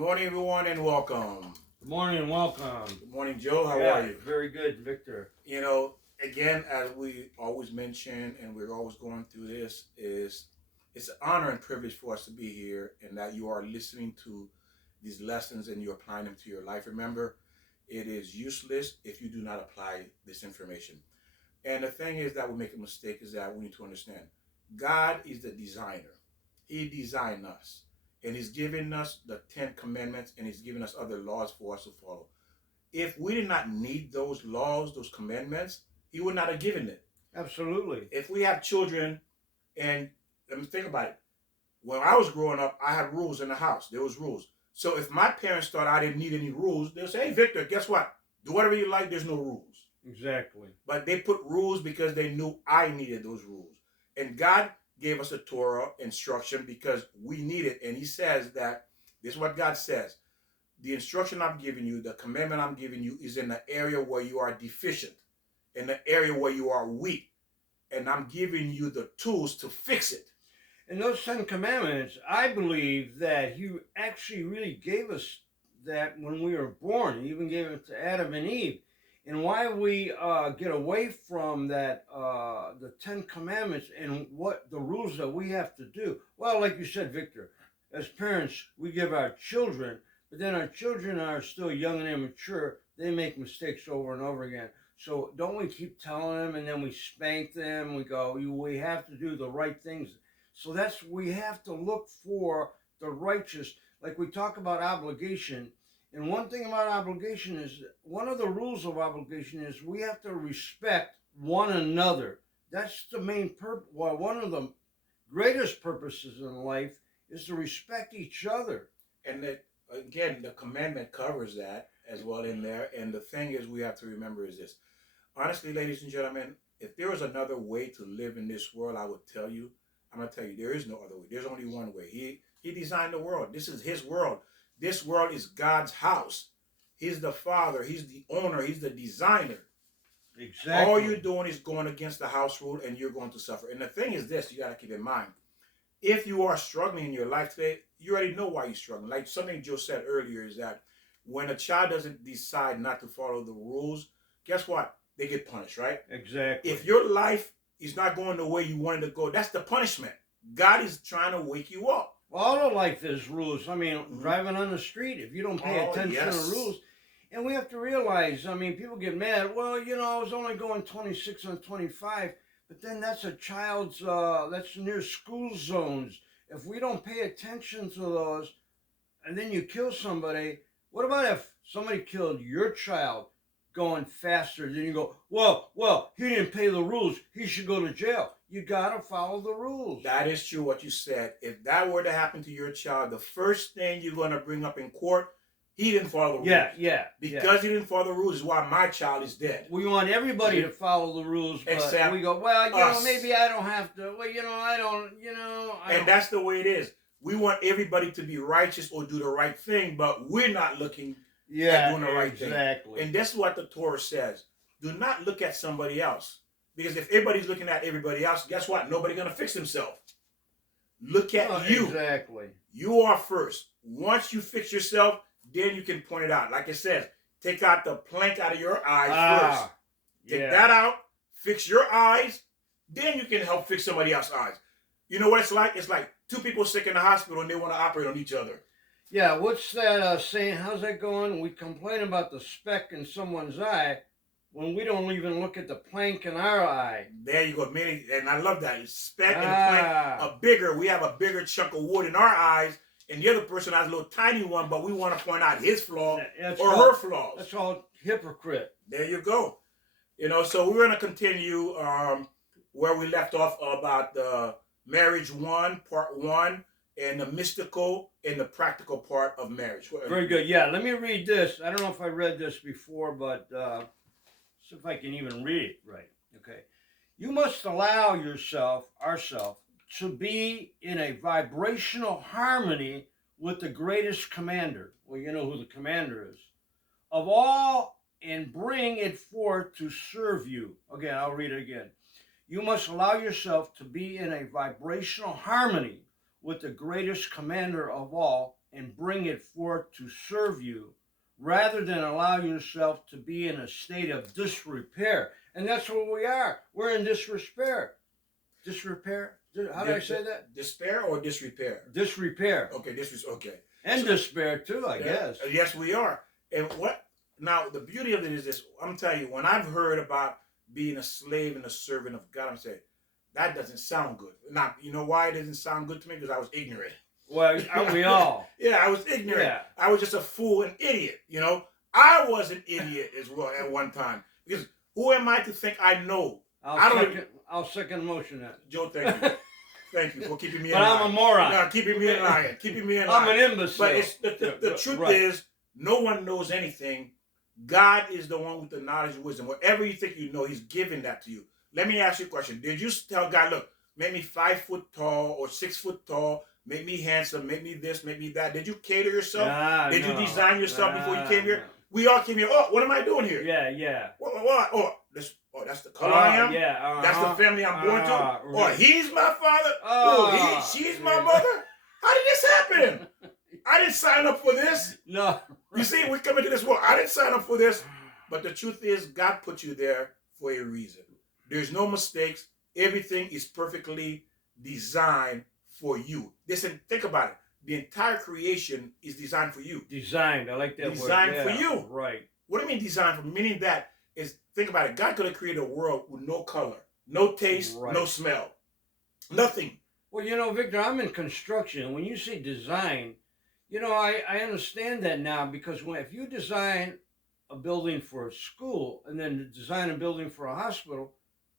morning, everyone, and welcome. Good morning and welcome. Good morning, Joe. How Yeah, are you? very good, Victor. Again, as we always mention, and we're always going through this, is it's an honor and privilege for us to be here, and that you are listening to these lessons and you're applying them to your life. Remember, it is useless if you do not apply this information. And the thing is that we make a mistake is that we need to understand God is the designer. He designed us. And He's given us the 10 commandments and He's given us other laws for us to follow. If we did not need those laws, those commandments, He would not have given it. Absolutely. If we have children, and let me think about it. When I was growing up, I had rules in the house. There was rules. So if my parents thought I didn't need any rules, they'll say, hey, Victor, guess what? Do whatever you like. There's no rules. Exactly. But they put rules because they knew I needed those rules. And God gave us a Torah instruction because we need it. And He says that this is what God says. The instruction I'm giving you, the commandment I'm giving you is in the area where you are deficient, in the area where you are weak. And I'm giving you the tools to fix it. And those 10 commandments, I believe that He actually really gave us that when we were born. He even gave it to Adam and Eve. And why we get away from that, the 10 commandments and what the rules that we have to do. Well, like you said, Victor, as parents, we give our children, but then our children are still young and immature. They make mistakes over and over again. So don't we keep telling them, and then we spank them? We go, we have to do the right things. So we have to look for the righteous. Like we talk about obligation. And one thing about obligation is, one of the rules of obligation is we have to respect one another. That's the main purpose. Well, one of the greatest purposes in life is to respect each other. And that, again, the commandment covers that as well in there. And the thing is, we have to remember is this. Honestly, ladies and gentlemen, if there was another way to live in this world, I'm going to tell you, there is no other way. There's only one way. He designed the world. This is His world. This world is God's house. He's the Father. He's the owner. He's the designer. Exactly. All you're doing is going against the house rule, and you're going to suffer. And the thing is this, you got to keep in mind. If you are struggling in your life today, you already know why you're struggling. Like something Joe said earlier is that when a child doesn't decide not to follow the rules, guess what? They get punished, right? Exactly. If your life is not going the way you wanted to go, that's the punishment. God is trying to wake you up. Well, all of life is rules. I mean, driving on the street, if you don't pay attention to the rules, and we have to realize, people get mad. Well, I was only going 26 on 25, but then that's a child's, that's near school zones. If we don't pay attention to those, and then you kill somebody, what about if somebody killed your child going faster? Then you go, well, he didn't pay the rules. He should go to jail. You got to follow the rules. That is true what you said. If that were to happen to your child, the first thing you're going to bring up in court, he didn't follow the rules. Yeah. Because he didn't follow the rules is why my child is dead. We want everybody to follow the rules, but except we go, maybe I don't have to. Well, I don't. And that's the way it is. We want everybody to be righteous or do the right thing, but we're not looking at doing the right thing. Exactly. And this is what the Torah says. Do not look at somebody else. Because if everybody's looking at everybody else, guess what? Nobody's going to fix themselves. Look at you. Exactly. You are first. Once you fix yourself, then you can point it out. Like it says, take out the plank out of your eyes first. Take that out, fix your eyes, then you can help fix somebody else's eyes. You know what it's like? It's like two people sick in the hospital and they want to operate on each other. Yeah, what's that saying? How's that going? We complain about the speck in someone's eye when we don't even look at the plank in our eye. There you go, man. And I love that. It's speck and the plank we have a bigger chunk of wood in our eyes, and the other person has a little tiny one, but we want to point out his flaw or her flaws. That's all hypocrite. There you go. So we're going to continue where we left off about the marriage part 1, and the mystical and the practical part of marriage. Very good. Yeah, let me read this. I don't know if I read this before, but see if I can even read it right. Okay. You must allow ourselves, to be in a vibrational harmony with the greatest commander. Well, you know who the commander is. Of all, and bring it forth to serve you. Again, I'll read it again. You must allow yourself to be in a vibrational harmony with the greatest commander of all, and bring it forth to serve you, rather than allow yourself to be in a state of disrepair. And that's what we are. We're in disrepair. Disrepair? How did I say that? Despair or disrepair? Disrepair. Okay, okay. And So- despair too, I guess. Yes, we are. And what now? The beauty of it is this. I'm telling you, when I've heard about being a slave and a servant of God, I'm saying that doesn't sound good. Now, you know why it doesn't sound good to me? Because I was ignorant. Well, aren't we all? Yeah, I was ignorant. Yeah. I was just a fool, an idiot. You know, I was an idiot as well at one time. Because who am I to think I know? I'll second motion that. Joe, thank you. Thank you for keeping me in But line. I'm a moron. No, keeping me in line. Keeping me in line. I'm an imbecile. But it's, the truth right. is, no one knows anything. God is the one with the knowledge and wisdom. Whatever you think you know, He's giving that to you. Let me ask you a question. Did you tell God, look, make me 5 foot tall or 6 foot tall, make me handsome, make me this, make me that? Did you cater yourself? Did you design yourself before you came here? No. We all came here. Oh, what am I doing here? Yeah. What? Oh, that's the color I am? Yeah. That's the family I'm born to? Right. Or he's my father? She's my mother? How did this happen? I didn't sign up for this. No. You see, we come into this world. I didn't sign up for this. But the truth is, God put you there for a reason. There's no mistakes. Everything is perfectly designed for you. Listen, think about it. The entire creation is designed for you. Designed. I like that word. Designed for you. Right. What do you mean designed for? Meaning that is, think about it. God could have created a world with no color, no taste, Right. no smell. Nothing. Well, you know, Victor, I'm in construction. When you say design, you know, I understand that now, because if you design a building for a school and then design a building for a hospital,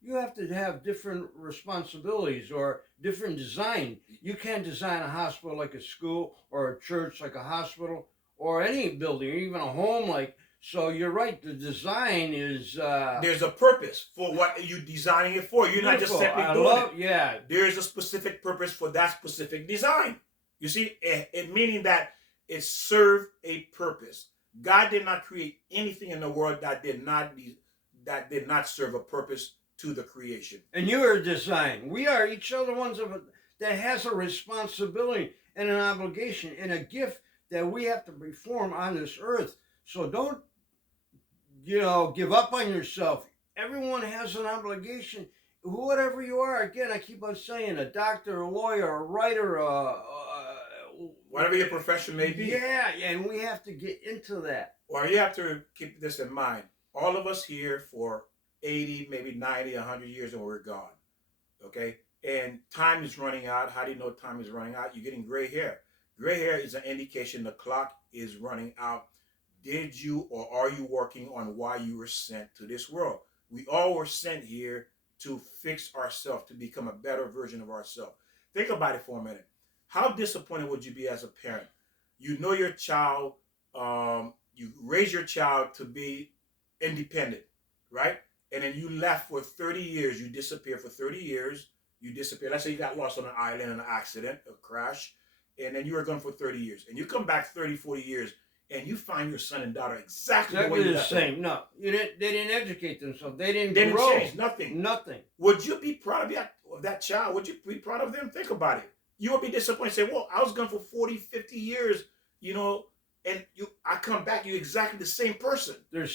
you have to have different responsibilities or different design. You can't design a hospital like a school, or a church like a hospital, or any building, or even a home like. So you're right. The design is. There's a purpose for what you're designing it for. You're not just simply doing it. Yeah. There's a specific purpose for that specific design. You see, it meaning that it served a purpose. God did not create anything in the world that did not serve a purpose to the creation. And you are designed. We are each other ones that has a responsibility and an obligation and a gift that we have to perform on this earth. So don't, give up on yourself. Everyone has an obligation. Whatever you are, again, I keep on saying, a doctor, a lawyer, a writer, Whatever your profession may be. Yeah, and we have to get into that. Well, you have to keep this in mind. All of us here for 80, maybe 90, 100 years, and we're gone. Okay? And time is running out. How do you know time is running out? You're getting gray hair. Gray hair is an indication the clock is running out. Did you or are you working on why you were sent to this world? We all were sent here to fix ourselves, to become a better version of ourselves. Think about it for a minute. How disappointed would you be as a parent? You know your child, you raise your child to be independent, right? And then you left for 30 years. You disappear for 30 years. You disappear. Let's say you got lost on an island in an accident, a crash, and then you were gone for 30 years. And you come back 30, 40 years, and you find your son and daughter exactly the way you the left them. same. No, they didn't educate themselves. They didn't They didn't grow. change nothing. Nothing. Would you be proud of that child? Would you be proud of them? Think about it. You would be disappointed. Say, well, I was gone for 40, 50 years, and I come back, you're exactly the same person. They're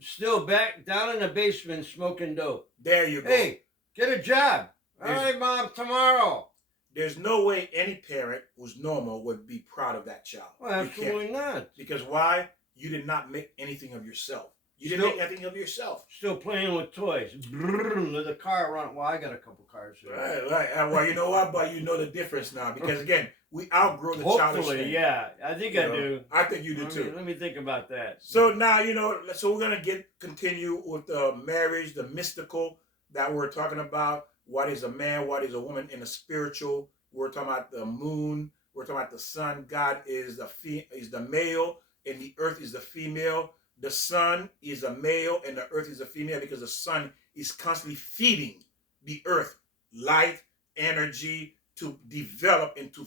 still back down in the basement smoking dope. There you go. Hey, get a job. All right, Mom, tomorrow. There's no way any parent who's normal would be proud of that child. Well, absolutely not. Because why? You did not make anything of yourself. You didn't make anything of yourself. Still playing with toys. Let the car run. Well, I got a couple cars here. Right. Well, you know what? But you know the difference now. Because, again, we outgrow the childish thing. Yeah. I think I do. I think you do, too. Let me think about that. So now, so we're going to continue with the marriage, the mystical that we're talking about. What is a man? What is a woman in the spiritual? We're talking about the moon. We're talking about the sun. God is the male, and the earth is the female. The sun is a male, and the earth is a female, because the sun is constantly feeding the earth light, energy to develop and to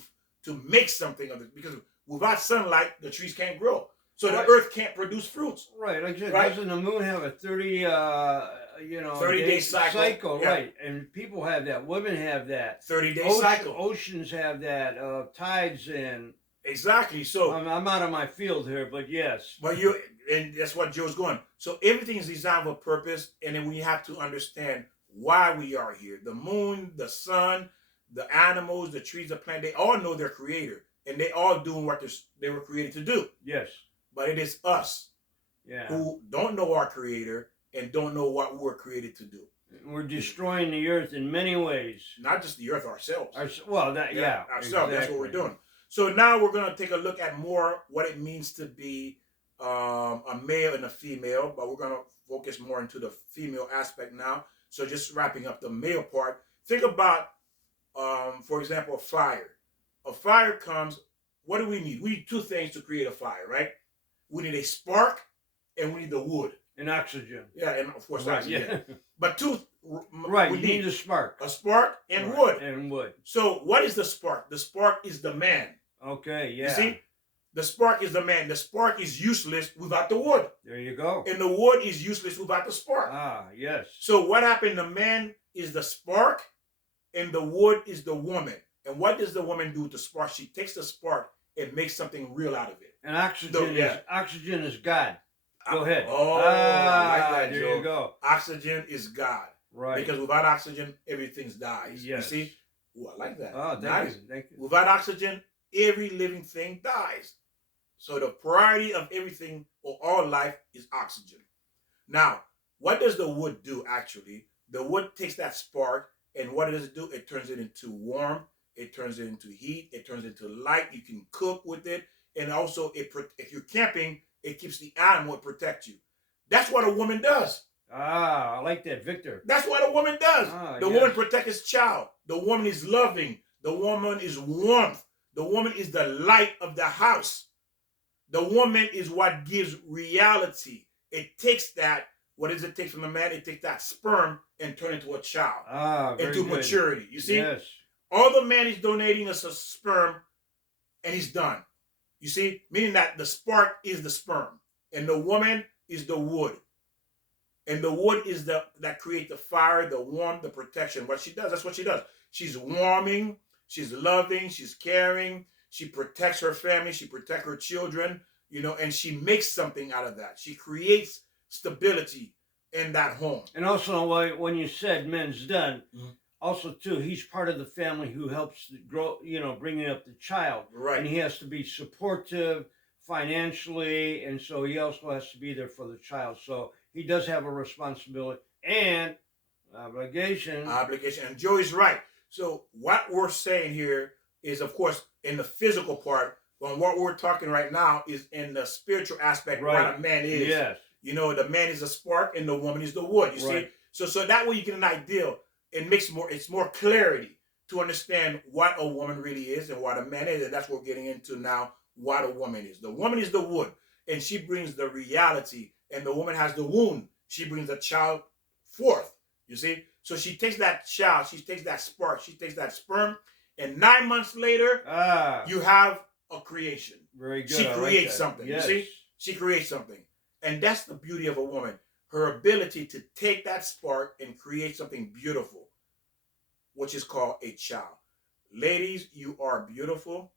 make something of it. Because without sunlight, the trees can't grow. So the earth can't produce fruits. Right. Like I said, right? Doesn't the moon have a 30-day cycle? Yeah. Right. And people have that. Women have that. 30-day cycle. Oceans have that. Tides and Exactly. So, I'm out of my field here, but yes. but you, and that's what Joe's going. So everything is designed with purpose, and then we have to understand why we are here. The moon, the sun, the animals, the trees, the plant, they all know their creator, and they all doing what they were created to do. Yes. But it is us Yeah. who don't know our creator and don't know what we were created to do. We're destroying the earth in many ways. Not just the earth, ourselves. Well, that yeah, ourselves. exactly. That's what we're doing. So now we're going to take a look at more what it means to be a male and a female, but we're going to focus more into the female aspect now. So just wrapping up the male part, think about, for example, a fire. A fire comes, what do we need? We need two things to create a fire, right? We need a spark and we need the wood. And oxygen. Yeah, and of course right, oxygen. yeah. But two, right, you need a spark. A spark and right. wood. And wood. So what is the spark? The spark is the man. Okay, yeah. You see? The spark is the man. The spark is useless without the wood. There you go. And the wood is useless without the spark. Ah, yes. So what happened? The man is the spark and the wood is the woman. And what does the woman do with the spark? She takes the spark and makes something real out of it. And oxygen is God. Go ahead. Oh, I like that, there Joe. you go. Oxygen is God. Right. Because without oxygen, everything dies. Yes. You see? Ooh, I like that. Oh, nice. Thank you. Without oxygen, every living thing dies. So the priority of everything or all life is oxygen. Now, what does the wood do actually? The wood takes that spark, and what does it do? It turns it into warmth. It turns it into heat. It turns it into light. You can cook with it. And also, if you're camping, it keeps the animal, it protects you. That's what a woman does. Ah, I like that, Victor. That's what a woman does. The woman protects his child. The woman is loving. The woman is warmth. The woman is the light of the house. The woman is what gives reality. It takes that, what does it take from a man? It takes that sperm and turn it into a child. Into maturity. You see? Yes. All the man is donating us a sperm and he's done. You see? Meaning that the spark is the sperm and the woman is the wood. And the wood is that creates the fire, the warmth, the protection. What she does, that's what she does. She's warming, she's loving, she's caring, she protects her family, she protects her children, and she makes something out of that. She creates stability in that home. And also, when you said men's done, also too, he's part of the family who helps grow, bringing up the child. Right. And he has to be supportive financially, and so he also has to be there for the child. So he does have a responsibility and obligation. And Joey's right. So what we're saying here is, of course, in the physical part, but what we're talking right now is in the spiritual aspect, right. What a man is. Yes. The man is a spark and the woman is the wood. You see? So that way you get an idea. It's more clarity to understand what a woman really is and what a man is. And that's what we're getting into now, what a woman is. The woman is the wood, and she brings the reality, and the woman has the womb. She brings the child forth. You see? So she takes that child, she takes that spark, she takes that sperm, and 9 months later, you have a creation. Very good. She creates something. Yes. You see? She creates something. And that's the beauty of a woman. Her ability to take that spark and create something beautiful, which is called a child. Ladies, you are beautiful.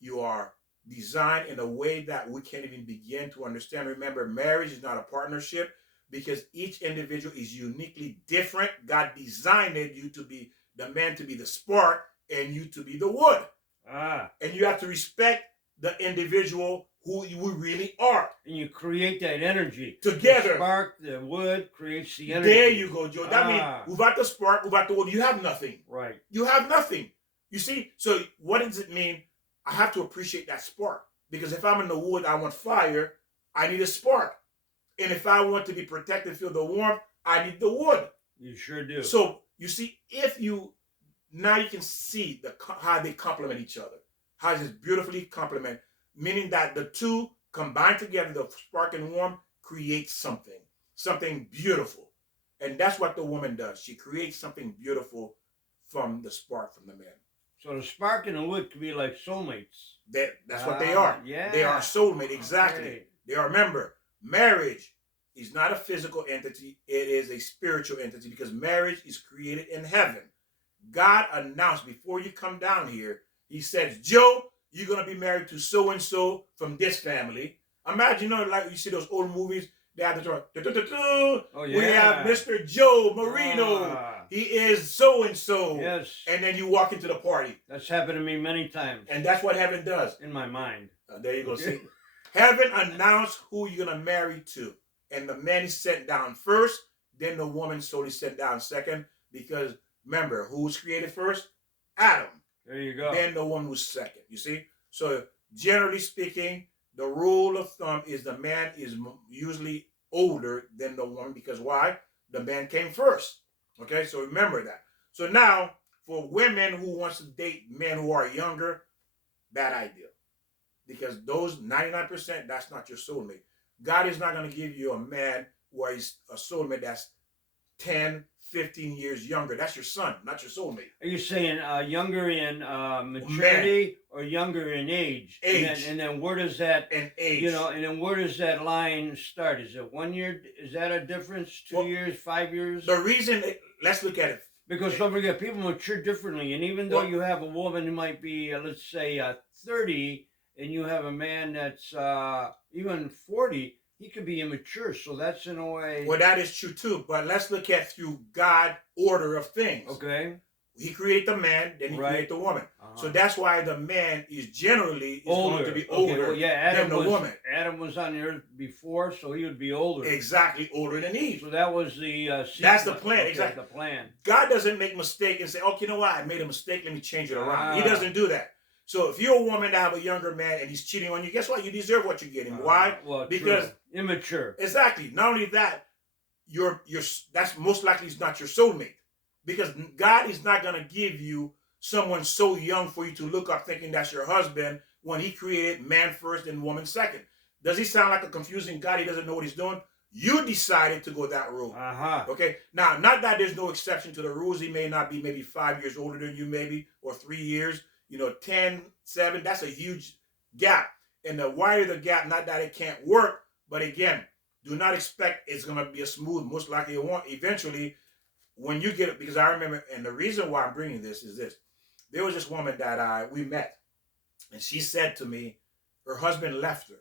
You are designed in a way that we can't even begin to understand. Remember, marriage is not a partnership because each individual is uniquely different. God designed you to be the man, to be the spark, and you to be the wood. And you have to respect the individual who you really are. And you create that energy. Together. The spark, the wood creates the energy. There you go, Joe. That means without the spark, without the wood, you have nothing. Right. You have nothing. You see? So what does it mean? I have to appreciate that spark. Because if I'm in the wood, I want fire, I need a spark. And if I want to be protected, feel the warmth, I need the wood. You sure do. So you see, now you can see how they complement each other. How it's beautifully complement. Meaning that the two combined together, the spark and warmth, create something beautiful. And that's what the woman does. She creates something beautiful from the spark from the man. So the spark and the wood could be like soulmates. That's what they are. Yeah. They are soulmate, exactly. Okay. They are, remember, marriage is not a physical entity. It is a spiritual entity because marriage is created in heaven. God announced before you come down here, he says, Joe, you're gonna be married to so and so from this family. Imagine, you know, like you see those old movies. They have the term, Oh we have yeah. Mr. Joe Marino. Ah, He is so and so. yes. And then you walk into the party, That's happened to me many times and that's what heaven does. in my mind. There you go. Okay. See, heaven announced who you're gonna marry to, and the man is sent down first. Then the woman slowly sent down second, because remember who was created first? Adam. There you go. Then the woman was second. You see? So generally speaking, the rule of thumb is the man is usually older than the woman, because why? The man came first. Okay, so remember that. So now, for women who wants to date men who are younger, bad idea, because those 99%, that's not your soulmate. God is not going to give you a man where he's a soulmate that's 10, 15 years younger. That's your son, not your soulmate. Are you saying younger in maturity or younger in age? Age. And then where does that, And age. you know, and then where does that line start? Is it 1 year? Is that a difference? 2 Well, years? 5 years? The reason, let's look at it. Because don't forget, people mature differently. And even though Well, you have a woman who might be, let's say, 30, and you have a man that's even 40, he could be immature. So that's in a way. Well, that is true too. But let's look at through God order of things. Okay. He created the man, then he Right. created the woman. Uh-huh. So that's why the man is generally Older. going to be Okay, older well, yeah, Adam than the was, woman. Adam was on the earth before, so he would be older. Exactly, older than Eve. So that was the That's the sequence. plan, Okay, exactly. the plan. God doesn't make mistake and say, "Okay, you know what? I made a mistake. Let me change it around." He Ah. doesn't do that. So if you're a woman that have a younger man and he's cheating on you, guess what? You deserve what you're getting. Why? Well, Because true. Immature. exactly. Not only that, you're that's most likely is not your soulmate, because God is not going to give you someone so young for you to look up thinking that's your husband when he created man first and woman second. Does he sound like a confusing God? He doesn't know what he's doing. You decided to go that route. Uh-huh. Okay. Now, not that there's no exception to the rules. He may not be maybe 5 years older than you, maybe, or 3 years. 10, 7. That's a huge gap. And the wider the gap, not that it can't work, but again, do not expect it's going to be a smooth. Most likely it won't. Eventually, when you get it, because I remember, and the reason why I'm bringing this is this. There was this woman that we met, and she said to me, her husband left her,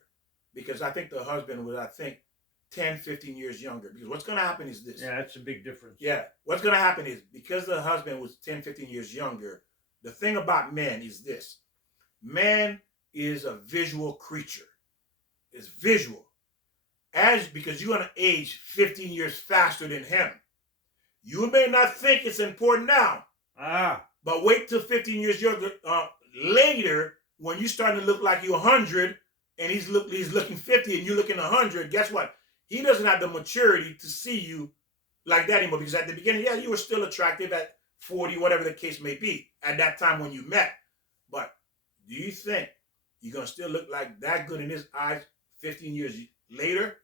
because I think the husband was, 10, 15 years younger. Because what's going to happen is this. Yeah, that's a big difference. Yeah. What's going to happen is, because the husband was 10, 15 years younger, the thing about men is this. Man is a visual creature. It's visual. Because you're going to age 15 years faster than him. You may not think it's important now. But wait till 15 years younger, later, when you starting to look like you're 100, and he's looking 50 and you're looking 100, guess what? He doesn't have the maturity to see you like that anymore, because at the beginning, yeah, you were still attractive at 40, whatever the case may be, at that time when you met. But do you think you're going to still look like that good in his eyes 15 years later?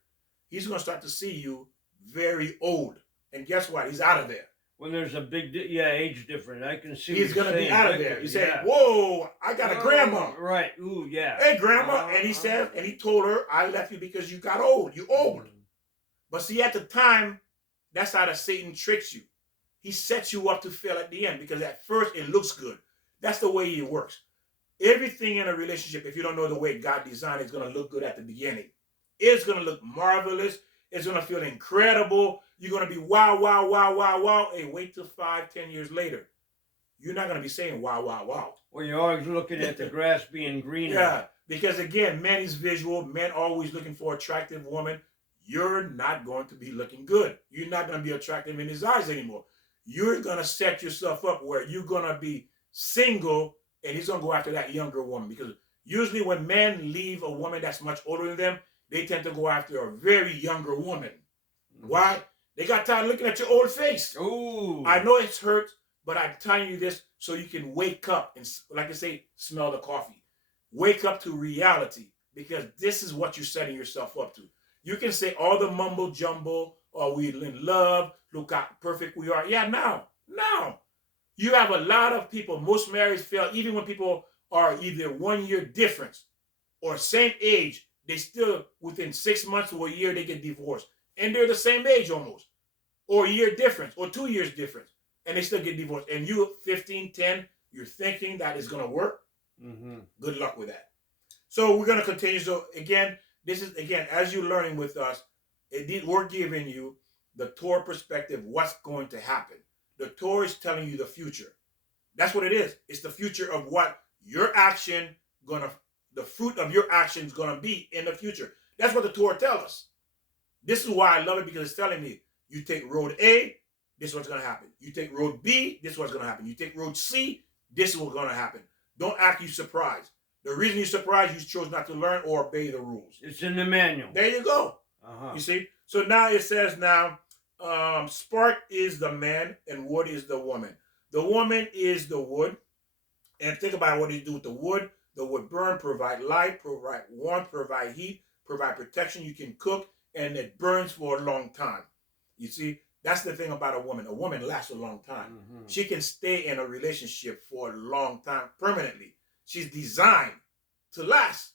He's going to start to see you very old. And guess what? He's out of there. When there's a big, age difference, I can see. He's what going to you're be saying, out of Victor. there. You say, Yeah. whoa, I got a grandma. Right. Ooh, yeah. Hey, grandma. And he said, and he told her, I left you because you got old. You old. But see, at the time, that's how the Satan tricks you. He sets you up to fail at the end, because at first it looks good. That's the way he works. Everything in a relationship, if you don't know the way God designed it, is going to look good at the beginning. It's going to look marvelous. It's going to feel incredible. You're going to be wow, wow, wow, wow, wow. Hey, wait till 5, 10 years later. You're not going to be saying wow, wow, wow. Well, you're always looking at the grass being greener. Yeah, because again, men is visual. Men always looking for attractive woman. You're not going to be looking good. You're not going to be attractive in his eyes anymore. You're going to set yourself up where you're going to be single, and he's going to go after that younger woman. Because usually when men leave a woman that's much older than them, they tend to go after a very younger woman. Why? They got tired of looking at your old face. Ooh. I know it's hurt, but I'm telling you this so you can wake up and, like I say, smell the coffee. Wake up to reality, because this is what you're setting yourself up to. You can say all the mumbo jumbo, or we in love, look how perfect we are. Yeah, now. You have a lot of people, most marriages fail, even when people are either 1 year difference or same age, they still, within 6 months or a year, they get divorced. And they're the same age almost. Or a year difference, or 2 years difference. And they still get divorced. And you, 15, 10, you're thinking that it's going to work. Mm-hmm. Good luck with that. So we're going to continue. So again, this is again as you're learning with us, we're giving you the Torah perspective. What's going to happen? The Torah is telling you the future. That's what it is. It's the future of what your action gonna, the fruit of your action is gonna be in the future. That's what the Torah tells us. This is why I love it, because it's telling me you take road A, this is what's gonna happen. You take road B, this is what's gonna happen. You take road C, this is what's gonna happen. Don't act you surprised. The reason you're surprised, you chose not to learn or obey the rules. It's in the manual. There you go. Uh-huh. You see? So now it says spark is the man and wood is the woman. The woman is the wood. And think about what you do with the wood. The wood burn, provide light, provide warmth, provide heat, provide protection. You can cook, and it burns for a long time. You see? That's the thing about a woman. A woman lasts a long time. Mm-hmm. She can stay in a relationship for a long time permanently. She's designed to last.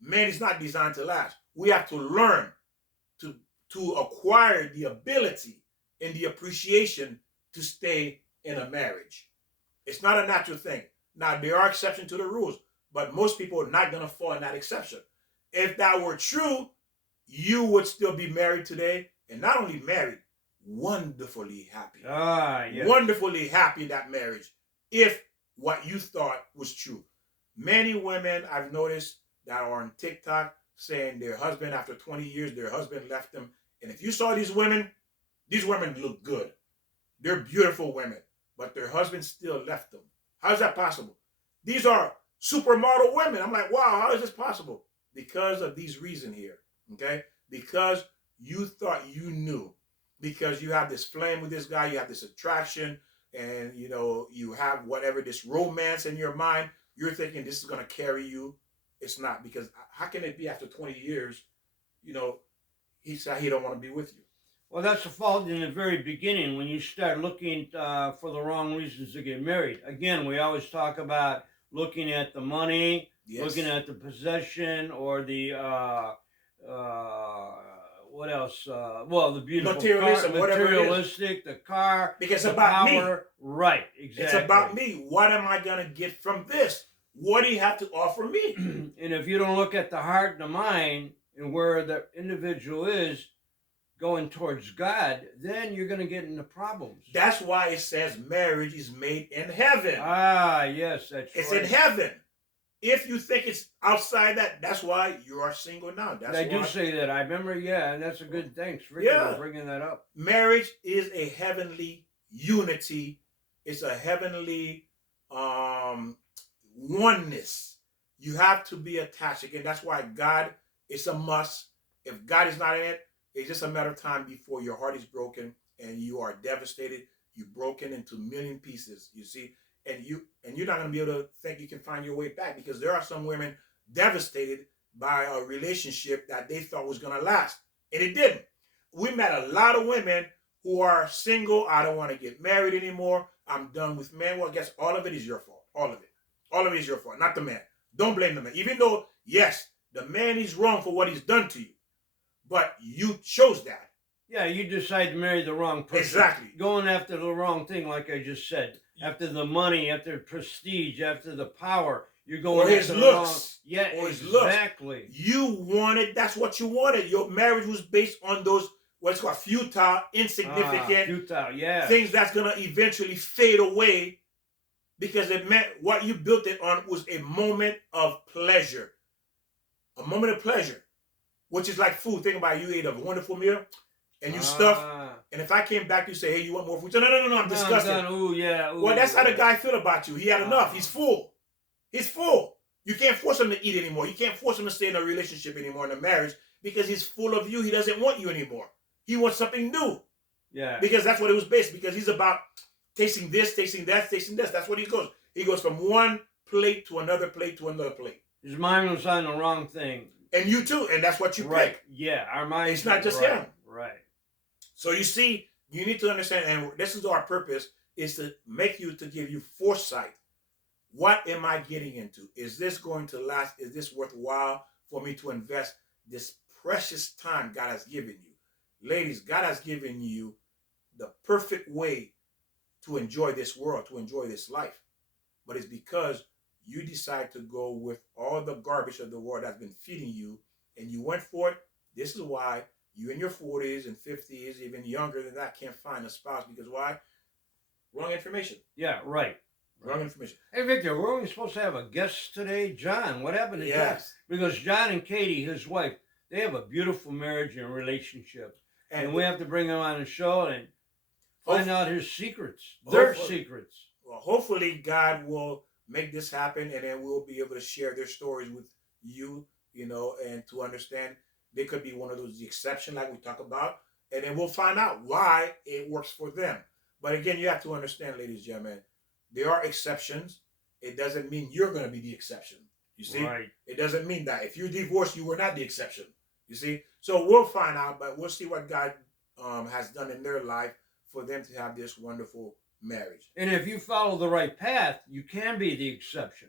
Man is not designed to last. We have to learn to acquire the ability and the appreciation to stay in a marriage. It's not a natural thing. Now, there are exceptions to the rules, but most people are not going to fall in that exception. If that were true, you would still be married today, and not only married, wonderfully happy. Yes. Wonderfully happy in that marriage, if what you thought was true. Many women I've noticed that are on TikTok saying their husband, after 20 years, their husband left them. And if you saw these women look good. They're beautiful women, but their husband still left them. How is that possible? These are supermodel women. I'm like, wow, how is this possible? Because of these reasons here, okay? Because you thought you knew. Because you have this flame with this guy, you have this attraction, and you have whatever, this romance in your mind. You're thinking this is going to carry you. It's not, because how can it be after 20 years, he said he don't want to be with you. Well, that's the fault in the very beginning, when you start looking for the wrong reasons to get married. Again, we always talk about looking at the money, Yes. looking at the possession, or the what else? The beautiful materialistic, the car, because the it's about power. Me. Right, exactly. It's about me. What am I going to get from this? What do you have to offer me? And if you don't look at the heart and the mind and where the individual is going towards God, then you're going to get into problems. That's why it says marriage is made in heaven. Yes, it's right. in heaven. If you think it's outside that, that's why you are single now. They do say that. I remember, and that's a good thing. For bringing that up. Marriage is a heavenly unity. It's a heavenly oneness. You have to be attached. Again, that's why God is a must. If God is not in it, it's just a matter of time before your heart is broken and you are devastated. You're broken into a million pieces, you see. And you're not going to be able to think you can find your way back, because there are some women devastated by a relationship that they thought was going to last, and it didn't. We met a lot of women who are single. I don't want to get married anymore. I'm done with men. Well, I guess all of it is your fault. All of it. All of it is your fault, not the man. Don't blame the man. Even though, yes, the man is wrong for what he's done to you, but you chose that. Yeah, you decide to marry the wrong person. Exactly. Going after the wrong thing, like I just said. After the money, after prestige, after the power. You're going after his looks. Or his exactly. Looks. You wanted, that's what you wanted. Your marriage was based on those, what's called futile, insignificant things that's going to eventually fade away, because it meant what you built it on was a moment of pleasure. A moment of pleasure, which is like food. Think about it. You ate a wonderful meal and you stuff. And if I came back to you and say, hey, you want more food? So, no, I'm disgusted. Well, that's how the guy feel about you. He had enough. He's full. He's full. You can't force him to eat anymore. You can't force him to stay in a relationship anymore, in a marriage, because he's full of you. He doesn't want you anymore. He wants something new. Yeah. Because that's what it was based. Because he's about tasting this, tasting that, tasting this. That's what he goes. He goes from one plate to another plate to another plate. His mind was on the wrong thing. And you too. And that's what you pick. Yeah, our mind. It's not just him. Right. So you see, you need to understand, and this is our purpose, is to give you foresight. What am I getting into? Is this going to last? Is this worthwhile for me to invest this precious time God has given you? Ladies, God has given you the perfect way to enjoy this world, to enjoy this life. But it's because you decide to go with all the garbage of the world that's been feeding you, and you went for it. This is why you in your 40s and 50s, even younger than that, can't find a spouse, because why? Wrong information. Yeah, right. Wrong information. Hey, Victor, we're only supposed to have a guest today, John. What happened to John? Yes. Because John and Katie, his wife, they have a beautiful marriage and relationship. And we have to bring him on the show and find out his secrets, their secrets. Well, hopefully God will make this happen, and then we'll be able to share their stories with you, and to understand they could be one of those exceptions like we talk about, and then we'll find out why it works for them. But again, you have to understand, ladies and gentlemen, there are exceptions. It doesn't mean you're going to be the exception. You see? Right. It doesn't mean that. If you're divorced, you were not the exception. You see? So we'll find out, but we'll see what God has done in their life for them to have this wonderful marriage. And if you follow the right path, you can be the exception.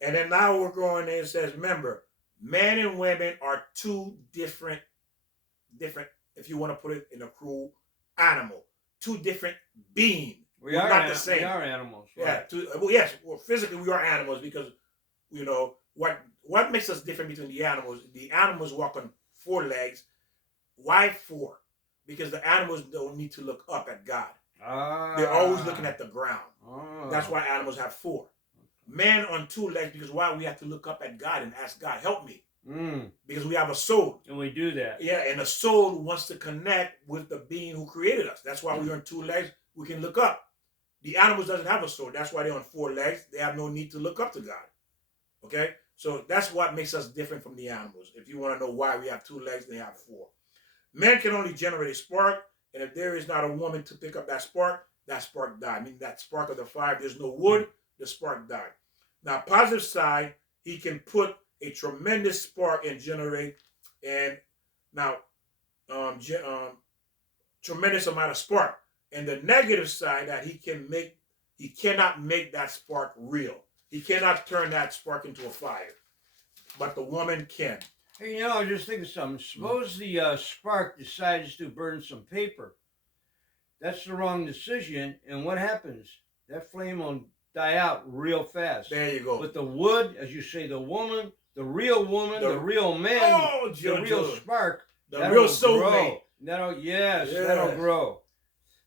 And then now we're going in and says, remember, men and women are two different, if you want to put it in a cruel animal, two different beings. We're not the same. We are animals. Right? Yeah. Well, physically we are animals because, what makes us different between the animals? The animals walk on 4 legs. Why 4? Because the animals don't need to look up at God. They're always looking at the ground. That's why animals have 4. Man on 2 legs, because why? We have to look up at God and ask God, help me. Because we have a soul. And we do that. Yeah, and the soul wants to connect with the being who created us. That's why we're on 2 legs. We can look up. The animals doesn't have a soul. That's why they're on 4 legs. They have no need to look up to God. Okay? So that's what makes us different from the animals. If you want to know why we have 2 legs, they have 4. Men can only generate a spark, and if there is not a woman to pick up that spark died. I mean, that spark of the fire, if there's no wood, the spark died. Now, positive side, he can put a tremendous spark and generate, and now, tremendous amount of spark. And the negative side, that he cannot make that spark real. He cannot turn that spark into a fire. But the woman can. Hey, I was just thinking something. Suppose the spark decides to burn some paper. That's the wrong decision. And what happens? That flame will die out real fast. There you go. But the wood, as you say, the woman, the real man, the real spark, the real soulmate. That'll grow.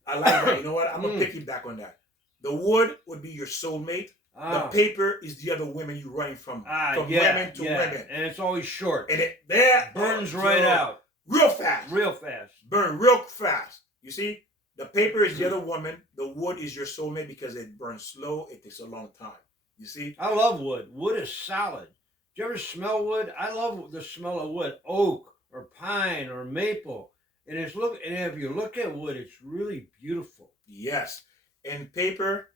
I like that. You know what? I'm going to piggyback on that. The wood would be your soulmate. The paper is the other women you're running from women to women. And it's always short. And it burns right out. Real fast. Real fast. Burn real fast. You see? The paper is the other woman. The wood is your soulmate because it burns slow. It takes a long time. You see? I love wood. Wood is solid. Do you ever smell wood? I love the smell of wood. Oak or pine or maple. And if you look at wood, it's really beautiful. Yes. And paper,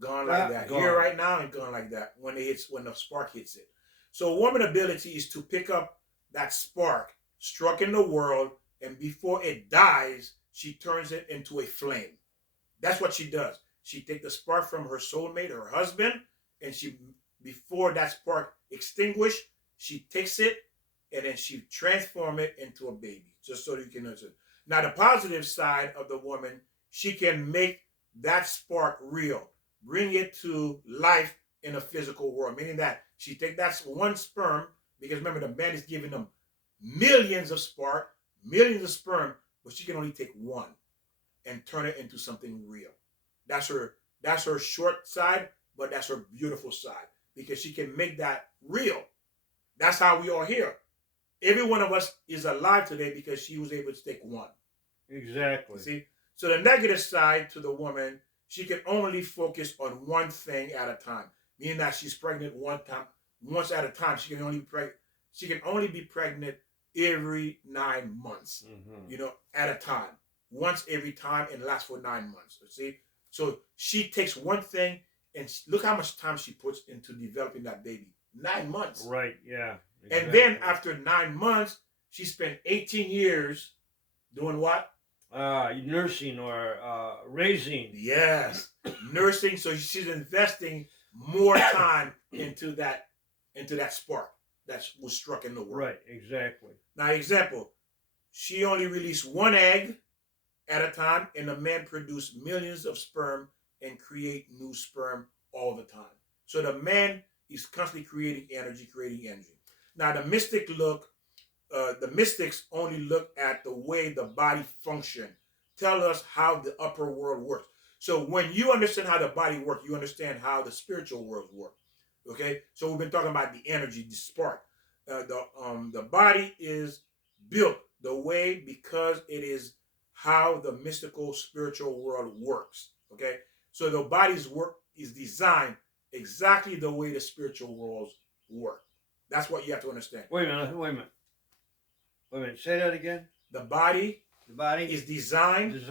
gone like that. Gone. Here right now and gone like that when the spark hits it. So a woman's ability is to pick up that spark struck in the world, and before it dies, she turns it into a flame. That's what she does. She takes the spark from her soulmate, her husband, and before that spark extinguished, she takes it and then she transforms it into a baby. Just so you can understand. Now, the positive side of the woman, she can make that spark real, bring it to life in a physical world, meaning that she take that one sperm, because remember, the man is giving them millions of sperm, but she can only take one and turn it into something real. That's her short side, but that's her beautiful side, because she can make that real. That's how we are here. Every one of us is alive today because she was able to take one. Exactly. See? So the negative side to the woman, she can only focus on one thing at a time, meaning that she's pregnant once at a time. She can only be pregnant every 9 months, at a time. Once every time, and lasts for 9 months. See? So she takes one thing, and look how much time she puts into developing that baby. 9 months. Right, yeah. Exactly. And then after 9 months, she spent 18 years doing what? Nursing or raising. Yes, nursing. So she's investing more time into that spark that was struck in the world. Right, exactly. Now, example, she only released one egg at a time, and the man produced millions of sperm and create new sperm all the time. So the man is constantly creating energy. Now the mystics only look at the way the body function, tell us how the upper world works. So when you understand how the body works, you understand how the spiritual world works. Okay, so we've been talking about the energy, the spark. The body is built the way because it is how the mystical spiritual world works. Okay, so the body's work is designed exactly the way the spiritual worlds work. That's what you have to understand. Wait a minute. Wait a minute. Wait a minute. Say that again. The body The body is designed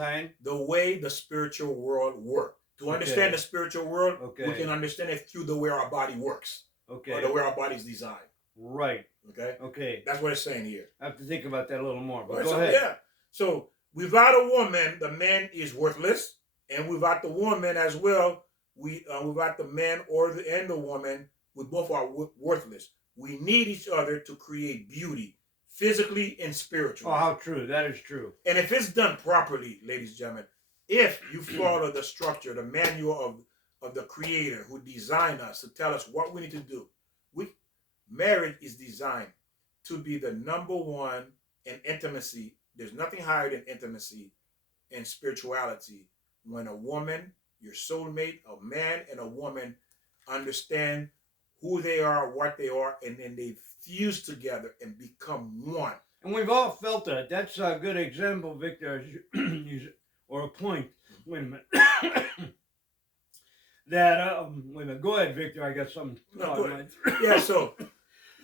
the way the spiritual world works. To understand the spiritual world, we can understand it through the way our body works. Okay. Or the way our body is designed. Right. Okay. Okay. That's what it's saying here. I have to think about that a little more. But right, go so, ahead. Yeah. So without a woman, the man is worthless, and without the woman as well, without the man and the woman, we both are worthless. We need each other to create beauty, physically and spiritually. Oh, how true. That is true. And if it's done properly, ladies and gentlemen, if you follow the structure, the manual of the Creator who designed us to tell us what we need to do, marriage is designed to be the number one in intimacy. There's nothing higher than intimacy and spirituality. When a woman, your soulmate, a man and a woman understand who they are, what they are, and then they fuse together and become one. And we've all felt that. That's a good example, Victor, or a point. Wait a minute. That, wait a minute. Go ahead, Victor. I got something. No, yeah, so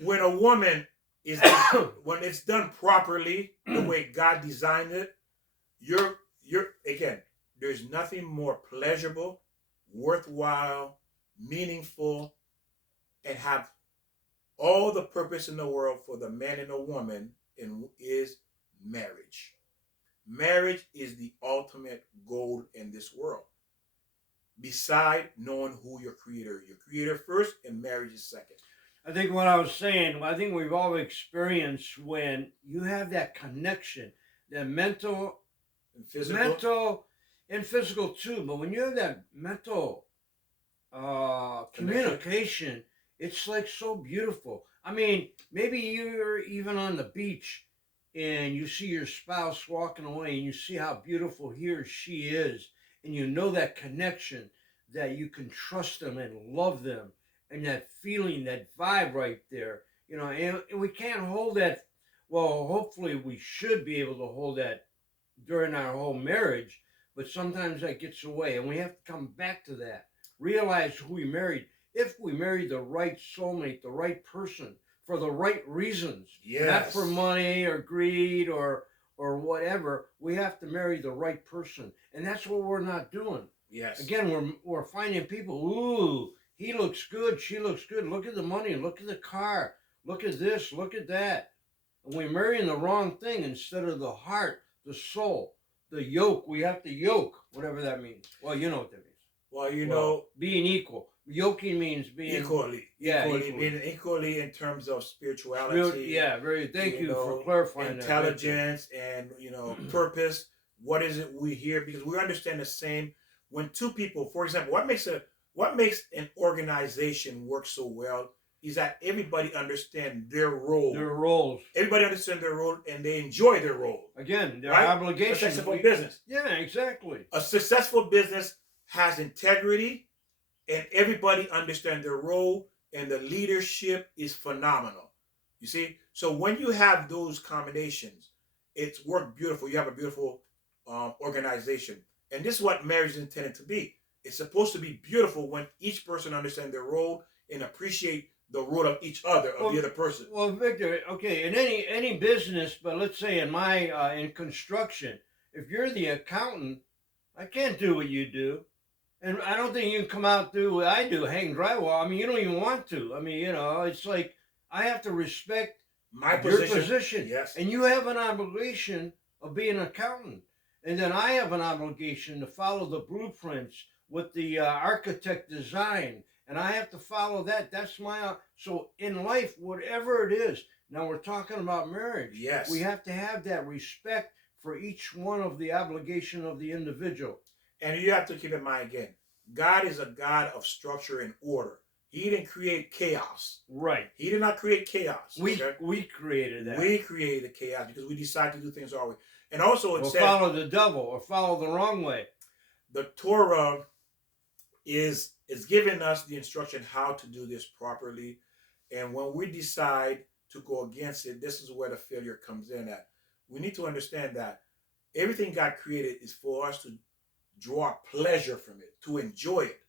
when a woman is, when it's done properly, the way God designed it, you're again, there's nothing more pleasurable, worthwhile, meaningful, and have all the purpose in the world for the man and the woman is marriage. Marriage is the ultimate goal in this world. Beside knowing who your creator first, and marriage is second. I think what I was saying, I think we've all experienced when you have that connection, that mental and physical too, but when you have that mental communication, it's like so beautiful. I mean, maybe you're even on the beach and you see your spouse walking away and you see how beautiful he or she is, and you know that connection, that you can trust them and love them, and that feeling, that vibe right there, you know, and we can't hold that. Well, hopefully we should be able to hold that during our whole marriage, but sometimes that gets away, and we have to come back to that. Realize who we married. If we married the right soulmate, the right person, for the right reasons, not for money or greed or whatever, we have to marry the right person, and that's what we're not doing. Yes. Again, we're finding people. Ooh, he looks good. She looks good. Look at the money. Look at the car. Look at this. Look at that. And we're marrying the wrong thing instead of the heart, the soul, the yoke. We have to yoke, whatever that means. Well, you know what that means. Well, you know, being equal. Yoking means being equally. Yeah, being equally in terms of spirituality. Very. Thank you for clarifying intelligence and purpose. What is it we hear? Because we understand the same. When two people, for example, what makes an organization work so well is that everybody understands their role. Their roles. Everybody understands their role and they enjoy their role. Again, their obligation. A successful business. Yeah, exactly. A successful business has integrity, and everybody understands their role, and the leadership is phenomenal. You see? So when you have those combinations, it's worked beautiful. You have a beautiful organization. And this is what marriage is intended to be. It's supposed to be beautiful when each person understands their role and appreciate the role of each other, of the other person. Well, Victor, okay, in any business, but let's say in construction, if you're the accountant, I can't do what you do. And I don't think you can come out and do what I do, hang drywall. I mean, you don't even want to. I mean, it's like I have to respect your position. Yes. And you have an obligation of being an accountant. And then I have an obligation to follow the blueprints with the architect design. And I have to follow that. That's my... So in life, whatever it is, now we're talking about marriage. Yes. We have to have that respect for each one of the obligation of the individual. And you have to keep in mind again, God is a God of structure and order. He didn't create chaos. Right. He did not create chaos. We Okay? we created that. We created chaos because we decided to do things our way. And also it Or says follow the devil, or follow the wrong way. the Torah is giving us the instruction how to do this properly. And when we decide to go against it, this is where the failure comes in at. We need to understand that everything God created is for us to draw pleasure from it, to enjoy it.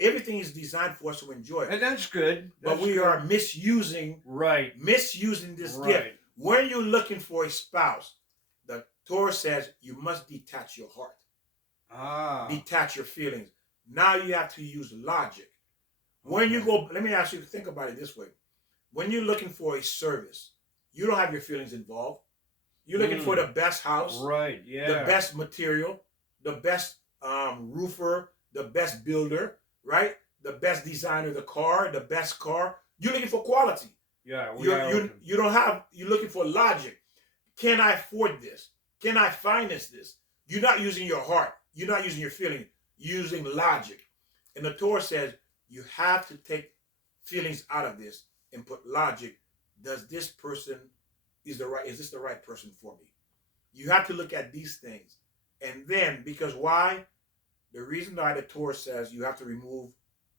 Everything is designed for us to enjoy it. And that's good. But we are misusing this Right. gift. When you're looking for a spouse, the Torah says you must detach your heart, detach your feelings. Now you have to use logic. When you go, let me ask you to think about it this way. When you're looking for a service, you don't have your feelings involved. You're looking for the best house, Right, yeah. the best material, the best roofer, the best builder, right? The best designer of the car, the best car. You're looking for quality. Yeah, You don't have, you're looking for logic. Can I afford this? Can I finance this? You're not using your heart. You're not using your feeling. You're using logic. And the Torah says you have to take feelings out of this and put logic. Does this person is this the right person for me? You have to look at these things. And then, because why? The reason why the Torah says you have to remove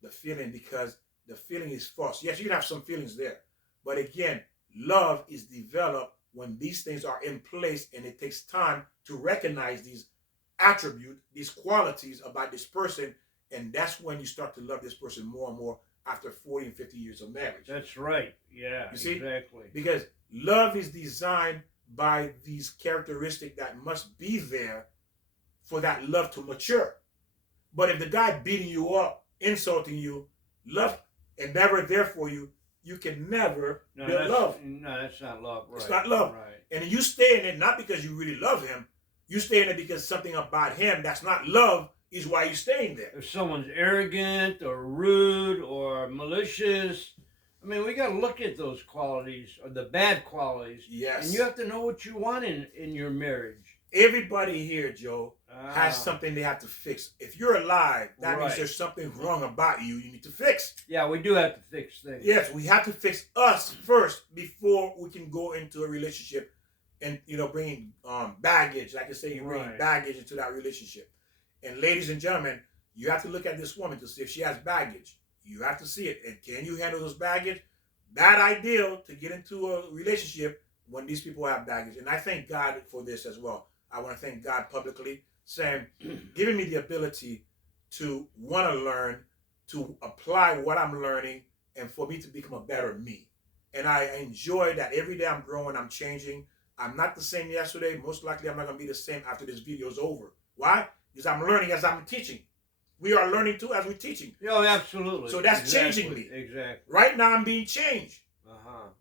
the feeling, because the feeling is false. Yes, you can have some feelings there. But again, love is developed when these things are in place, and it takes time to recognize these attributes, these qualities about this person. And that's when you start to love this person more and more after 40 and 50 years of marriage. That's right. Yeah, you see? Exactly. Because love is designed by these characteristics that must be there for that love to mature. But if the guy beating you up, insulting you, love, and never there for you, you can never build love. No, that's not love. Right. It's not love. Right. And you stay in it not because you really love him. You stay in it because something about him that's not love is why you're staying there. If someone's arrogant or rude or malicious, I mean, we got to look at those qualities, or the bad qualities. Yes. And you have to know what you want in your marriage. Everybody here, Joe, has something they have to fix. If you're alive, that means there's something wrong about you need to fix. Yeah, we do have to fix things. Yes, we have to fix us first before we can go into a relationship and, bring baggage. Like I say, you bring baggage into that relationship. And ladies and gentlemen, you have to look at this woman to see if she has baggage. You have to see it. And can you handle those baggage? Bad ideal to get into a relationship when these people have baggage. And I thank God for this as well. I want to thank God publicly, saying, giving me the ability to want to learn, to apply what I'm learning, and for me to become a better me. And I enjoy that every day I'm growing, I'm changing. I'm not the same yesterday. Most likely I'm not going to be the same after this video is over. Why? Because I'm learning as I'm teaching. We are learning too as we're teaching. Oh, absolutely. So that's changing me. Exactly. Right now I'm being changed.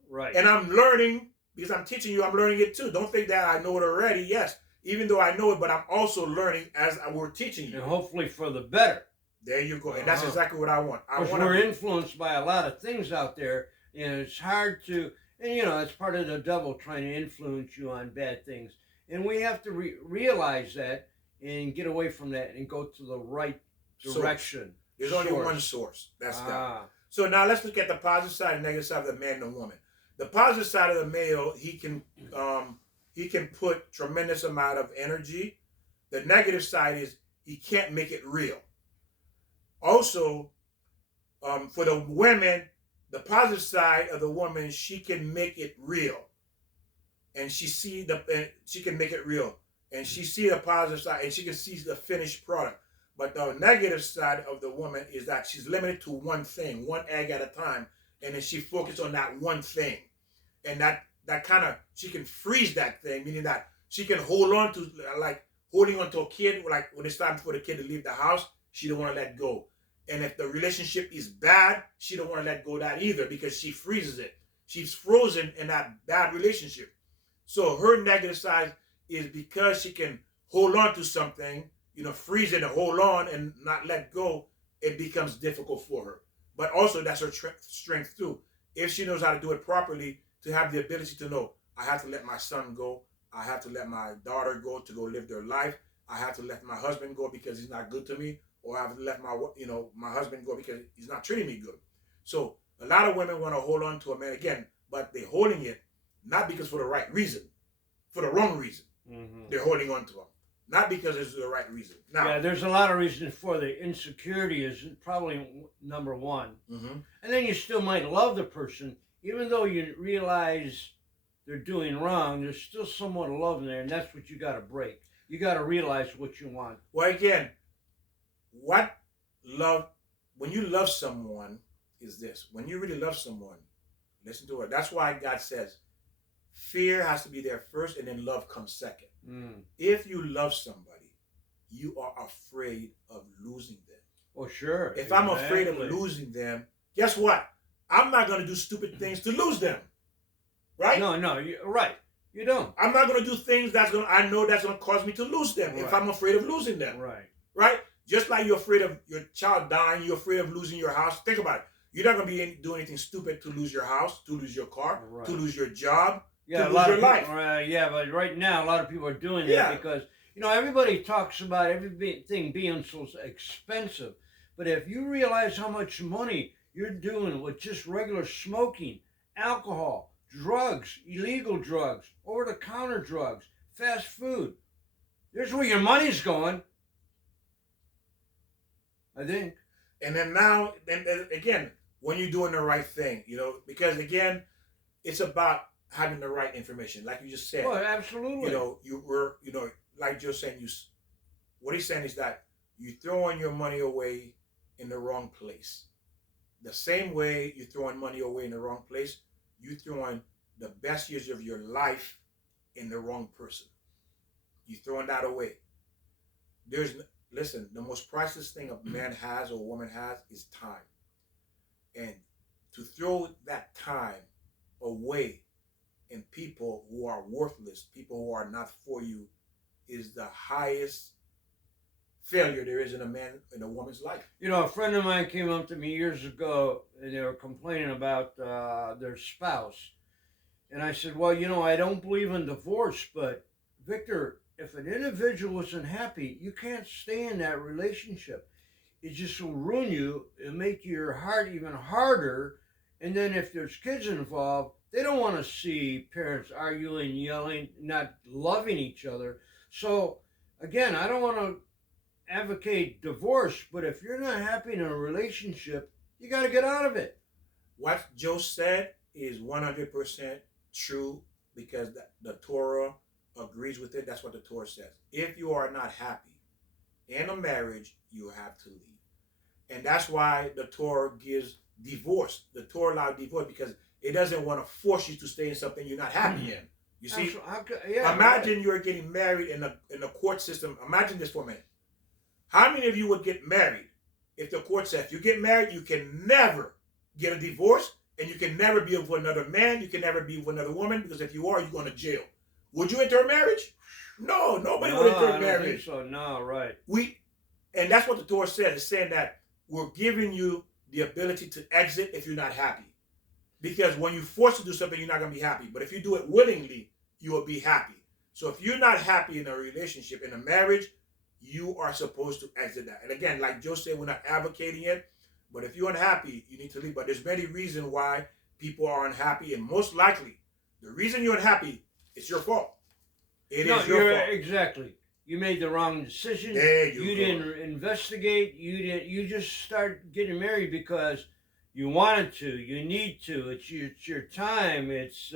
Right. And I'm learning because I'm teaching you. I'm learning it too. Don't think that I know it already. Yes, even though I know it, but I'm also learning as we're teaching you. And hopefully for the better. There you go. And that's exactly what I want. Because we're influenced by a lot of things out there, and it's hard to, and it's part of the devil trying to influence you on bad things. And we have to realize that and get away from that and go to the right direction. There's only one source. That's God. So now let's look at the positive side and negative side of the man and the woman. The positive side of the male, he can put tremendous amount of energy. The negative side is he can't make it real. Also, for the women, the positive side of the woman, she can make it real, and she can make it real, and she see the positive side, and she can see the finished product. But the negative side of the woman is that she's limited to one thing, one egg at a time, and then she focuses on that one thing, and that kind of, she can freeze that thing, meaning that she can hold on to, like holding on to a kid, like when it's time for the kid to leave the house, she don't want to let go. And if the relationship is bad, she don't want to let go of that either because she freezes it. She's frozen in that bad relationship. So her negative side is because she can hold on to something, freeze it and hold on and not let go, it becomes difficult for her. But also that's her strength too. If she knows how to do it properly, to have the ability to know, I have to let my son go, I have to let my daughter go to go live their life, I have to let my husband go because he's not good to me, or I have to let my husband go because he's not treating me good. So a lot of women want to hold on to a man again, but they're holding it not because for the right reason, for the wrong reason. Mm-hmm. They're holding on to him, not because it's the right reason. Now, yeah, there's a lot of reasons for the insecurity is probably number one, mm-hmm. and then you still might love the person, even though you realize they're doing wrong. There's still somewhat of love in there, and that's what you got to break. You got to realize what you want. Well, again, what love, when you love someone, is this. When you really love someone, listen to it. That's why God says fear has to be there first and then love comes second. If you love somebody, you are afraid of losing them. Oh, sure. If I'm afraid of losing them, guess what? I'm not going to do stupid things to lose them. Right? No, right. You don't. I'm not going to do things I know that's going to cause me to lose them if I'm afraid of losing them. Right. Right? Just like you're afraid of your child dying, you're afraid of losing your house. Think about it. You're not going to be doing anything stupid to lose your house, to lose your car, to lose your job, to lose your life. Yeah, but right now a lot of people are doing that because, everybody talks about everything being so expensive. But if you realize how much money you're doing with just regular smoking, alcohol, drugs, illegal drugs, over-the-counter drugs, fast food, there's where your money's going, I think. And then now, and again, when you're doing the right thing, because again, it's about having the right information, like you just said. Oh, absolutely. Like you're saying, what he's saying is that you're throwing your money away in the wrong place. The same way you're throwing money away in the wrong place, you're throwing the best years of your life in the wrong person. You're throwing that away. Listen, the most priceless thing a man has or a woman has is time. And to throw that time away in people who are worthless, people who are not for you, is the highest failure there is in a woman's life. A friend of mine came up to me years ago and they were complaining about their spouse. And I said, well, I don't believe in divorce, but Victor, if an individual isn't happy, you can't stay in that relationship. It just will ruin you. It'll make your heart even harder. And then if there's kids involved, they don't want to see parents arguing, yelling, not loving each other. So, again, I don't want to advocate divorce, but if you're not happy in a relationship, you got to get out of it. What Joe said is 100% true because the Torah agrees with it. That's what the Torah says. If you are not happy in a marriage, you have to leave. And that's why the Torah gives divorce. The Torah allows divorce because it doesn't want to force you to stay in something you're not happy in. You see, imagine you're getting married in the court system. Imagine this for a minute. How many of you would get married if the court said, if you get married, you can never get a divorce and you can never be with another man, you can never be with another woman, because if you are, you're going to jail. Would you enter a marriage? No, nobody would enter a marriage. I don't think so. No, right. And that's what the Torah says. It's saying that we're giving you the ability to exit if you're not happy. Because when you're forced to do something, you're not going to be happy. But if you do it willingly, you will be happy. So if you're not happy in a relationship, in a marriage, you are supposed to exit that. And again, like Joe said, we're not advocating it. But if you're unhappy, you need to leave. But there's many reasons why people are unhappy. And most likely, the reason you're unhappy, it's your fault. It is your fault. Exactly. You made the wrong decision. There you didn't investigate. You just start getting married because you wanted to. You need to. It's your time. It's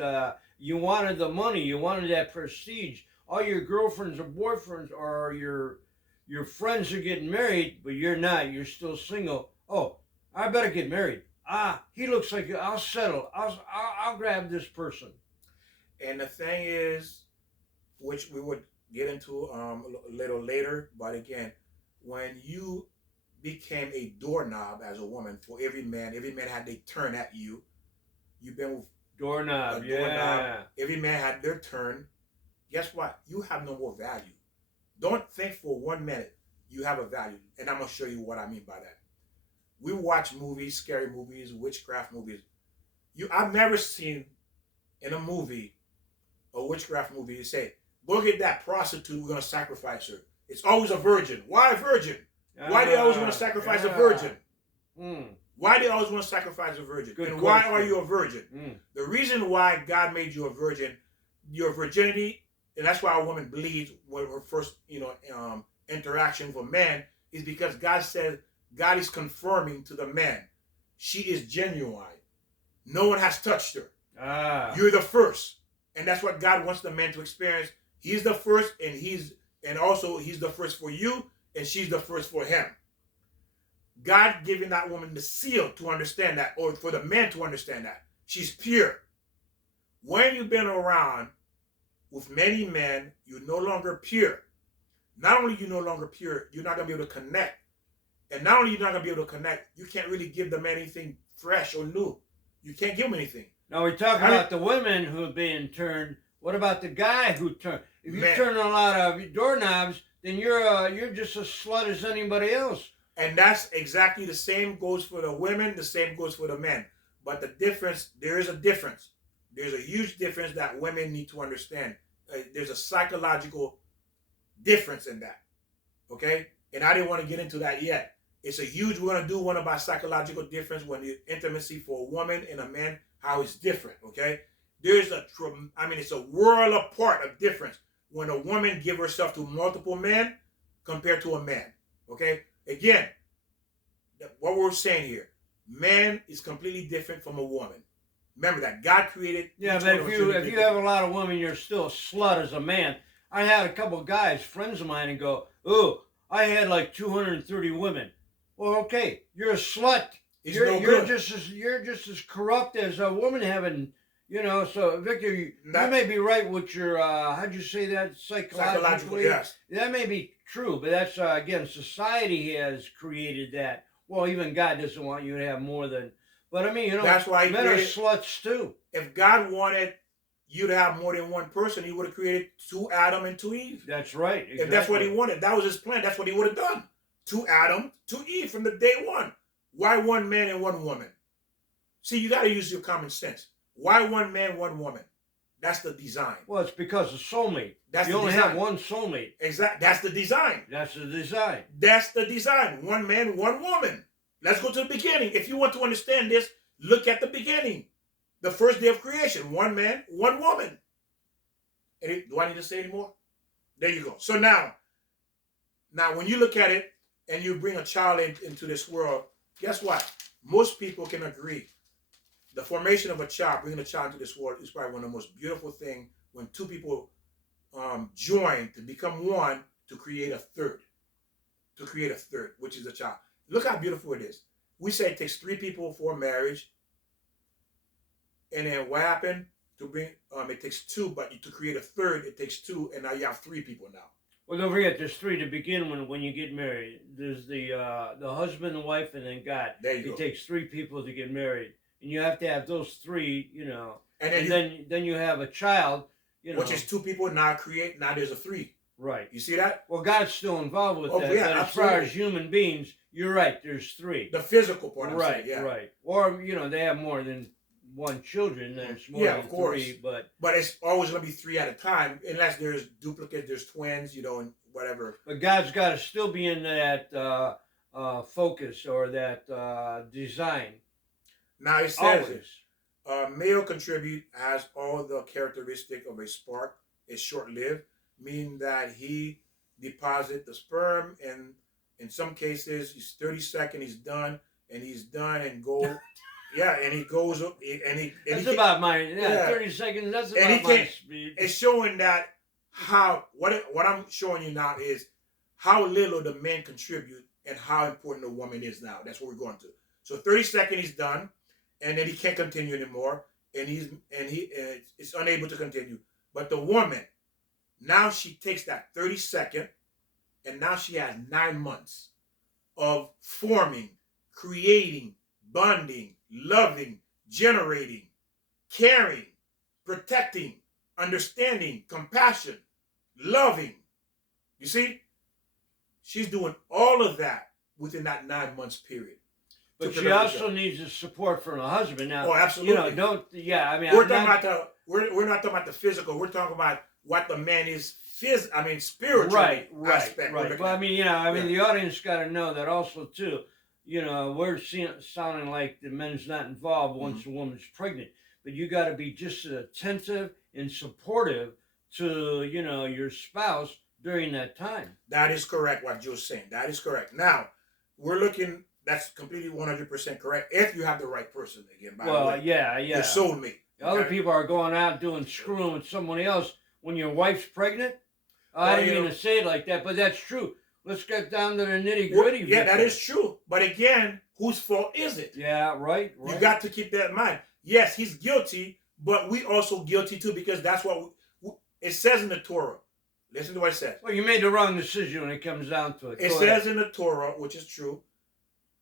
you wanted the money. You wanted that prestige. All your girlfriends or boyfriends or your friends are getting married, but you're not. You're still single. Oh, I better get married. He looks like I'll settle. I'll grab this person. And the thing is, which we would get into a little later, but again, when you became a doorknob as a woman for every man had their turn at you. You've been with doorknob, every man had their turn. Guess what? You have no more value. Don't think for 1 minute you have a value. And I'm going to show you what I mean by that. We watch movies, scary movies, witchcraft movies. I've never seen in a movie, a witchcraft movie, you say, go get that prostitute, we're going to sacrifice her. It's always a virgin. Why a virgin? Why do they always want to sacrifice a virgin? Why they always want to sacrifice a virgin? Good and why question. are you a virgin? The reason why God made you a virgin, your virginity, and that's why a woman bleeds when her first, interaction with a man, is because God said, God is confirming to the man, she is genuine. No one has touched her. You're the first. And that's what God wants the man to experience. He's the first, and also he's the first for you, and she's the first for him. God giving that woman the seal to understand that, or for the man to understand that. She's pure. When you've been around with many men, you're no longer pure. Not only are you no longer pure, you're not going to be able to connect. And not only you're not going to be able to connect, you can't really give them anything fresh or new. You can't give them anything. Now we talk about the women who are being turned. What about the guy who turned? If you turn a lot of doorknobs, then you're just as slut as anybody else. And that's exactly the same goes for the women, the same goes for the men. But the difference, there is a difference. There's a huge difference that women need to understand. There's a psychological difference in that. Okay? And I didn't want to get into that yet. It's a huge, we're going to do one about psychological difference when the intimacy for a woman and a man, how it's different. Okay? There's it's a world apart of difference when a woman gives herself to multiple men compared to a man. Okay? Again, what we're saying here, man is completely different from a woman. Remember that God created. Yeah, but if you have a lot of women, you're still a slut as a man. I had a couple of guys, friends of mine, and go, "Oh, I had like 230 women." Well, okay, you're a slut. You're just as corrupt as a woman having. So Victor, you may be right with your, how'd you say that? Psychologically? Yes. That may be true, but that's, again, society has created that. Well, even God doesn't want you to have more than, but I mean, that's why men are sluts too. If God wanted you to have more than one person, he would have created 2 Adam and 2 Eve. That's right. Exactly. If that's what he wanted, that was his plan. That's what he would have done. 2 Adam, 2 Eve from the day one. Why 1 man and 1 woman? See, you got to use your common sense. Why 1 man, 1 woman? That's the design. Well, it's because of soulmate. You only have 1 soulmate. Exactly. That's the design. That's the design. That's the design. 1 man, 1 woman. Let's go to the beginning. If you want to understand this, look at the beginning. The first day of creation. 1 man, 1 woman. Do I need to say any more? There you go. So now when you look at it and you bring a child into this world, guess what? Most people can agree. The formation of a child, bringing a child into this world, is probably one of the most beautiful things when 2 people join to become one to create a third. To create a third, which is a child. Look how beautiful it is. We say it takes 3 people for marriage. And then what happened? To bring it takes 2, but to create a third, it takes 2, and now you have 3 people now. Well, don't forget, there's 3 to begin when you get married. There's the husband, the wife, and then God. There you go. It takes 3 people to get married. And you have to have those 3, And then you have a child, Which is 2 people now there's a 3. Right. You see that? Well, God's still involved with that. Yeah, but as far as human beings, you're right, there's 3. The physical part, I'm right, saying, yeah. Right. Or, they have more than 1 children, then it's more than 3. But it's always going to be 3 at a time, unless there's duplicates, there's twins, and whatever. But God's got to still be in that focus or that design. Now it says this. Male contribute has all the characteristic of a spark. It's short-lived, meaning that he deposit the sperm, and in some cases, he's 30 seconds, he's done and go. Yeah, and he goes up, That's about my 30 seconds. That's about my speed. It's showing that what I'm showing you now is how little the men contribute and how important the woman is now. That's what we're going to. So 30 seconds, he's done, and then he can't continue anymore, and he is unable to continue. But the woman, now she takes that 30 second, and now she has 9 months of forming, creating, bonding, loving, generating, caring, protecting, understanding, compassion, loving. You see? She's doing all of that within that 9 months period. But she also needs the support from a husband. Now, oh, absolutely. We're not talking about the physical. We're talking about what the man is spiritually. Right. Well, the audience got to know that also too. we're sounding like the men's not involved Mhm. once the woman's pregnant, but you got to be just as attentive and supportive to your spouse during that time. That is correct. What Joe's saying. That is correct. Now, we're looking. That's completely 100% correct. If you have the right person, again, by the Well, way, yeah, your yeah. soulmate. Other Okay. people are going out doing screwing with someone else when your wife's pregnant. I Well, didn't mean to say it like that, but that's true. Let's get down to the nitty well, gritty, yeah, that Victor. is true. But again, whose fault is it? Yeah, right, You right. got to keep that in mind. Yes, he's guilty, but we also guilty too because that's what it says in the Torah. Listen to what it says. Well, you made the wrong decision when it comes down to it. It Go says ahead. in the Torah, which is true,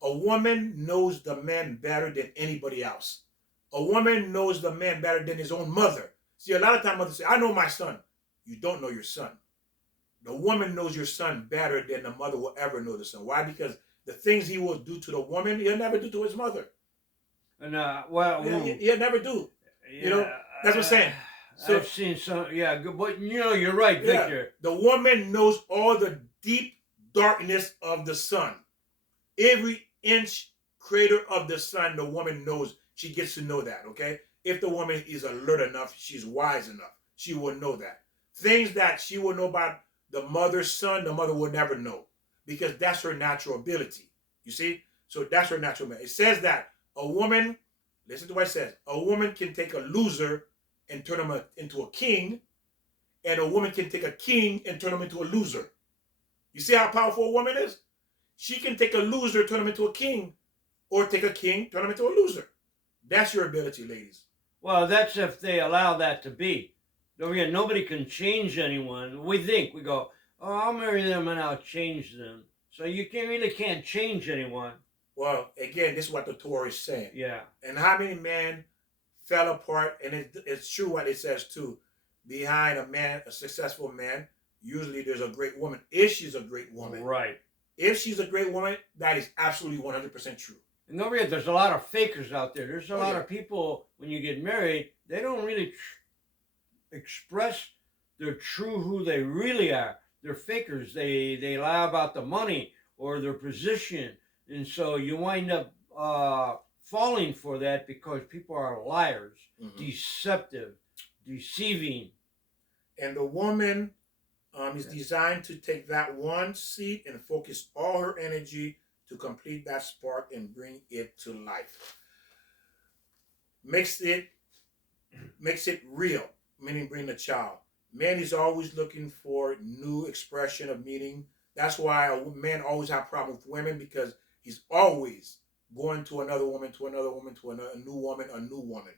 a woman knows the man better than anybody else. A woman knows the man better than his own mother. See, a lot of times mothers say, I know my son. You don't know your son. The woman knows your son better than the mother will ever know the son. Why? Because the things he will do to the woman, he'll never do to his mother. And well, He'll never do. You know, yeah, that's what I'm saying. So, I've seen some. Yeah, good, but you're right, yeah, Victor. the woman knows all the deep darkness of the sun. Every inch crater of the sun, the woman knows. She gets to know that, okay? If the woman is alert enough, she's wise enough, she will know that. Things that she will know about the mother's son, the mother will never know because that's her natural ability. You see? So that's her natural ability. It says that a woman, listen to what it says, a woman can take a loser and turn him into a king, and a woman can take a king and turn him into a loser. You see how powerful a woman is? She can take a loser, turn him into a king, or take a king, turn him into a loser. That's your ability, ladies. Well, that's if they allow that to be. Don't forget, nobody can change anyone. We go, oh, I'll marry them and I'll change them. So you really can't change anyone. Well, again, this is what the Torah is saying. Yeah. And how many men fell apart? And it's true what it says too. Behind a man, a successful man, usually there's a great woman. If she's a great woman, Right. If she's a great woman, that is absolutely 100% true. And don't forget, there's a lot of fakers out there. There's a lot yeah. of people, when you get married, they don't really express their true who they really are. They're fakers. They lie about the money or their position. And so you wind up falling for that because people are liars, deceptive, deceiving. And the woman is designed to take that one seat and focus all her energy to complete that spark and bring it to life. Makes it real, meaning bring the child. Man is always looking for new expression of meaning. That's why a man always have a problem with women because he's always going to another woman, to another woman, to a new woman, a new woman,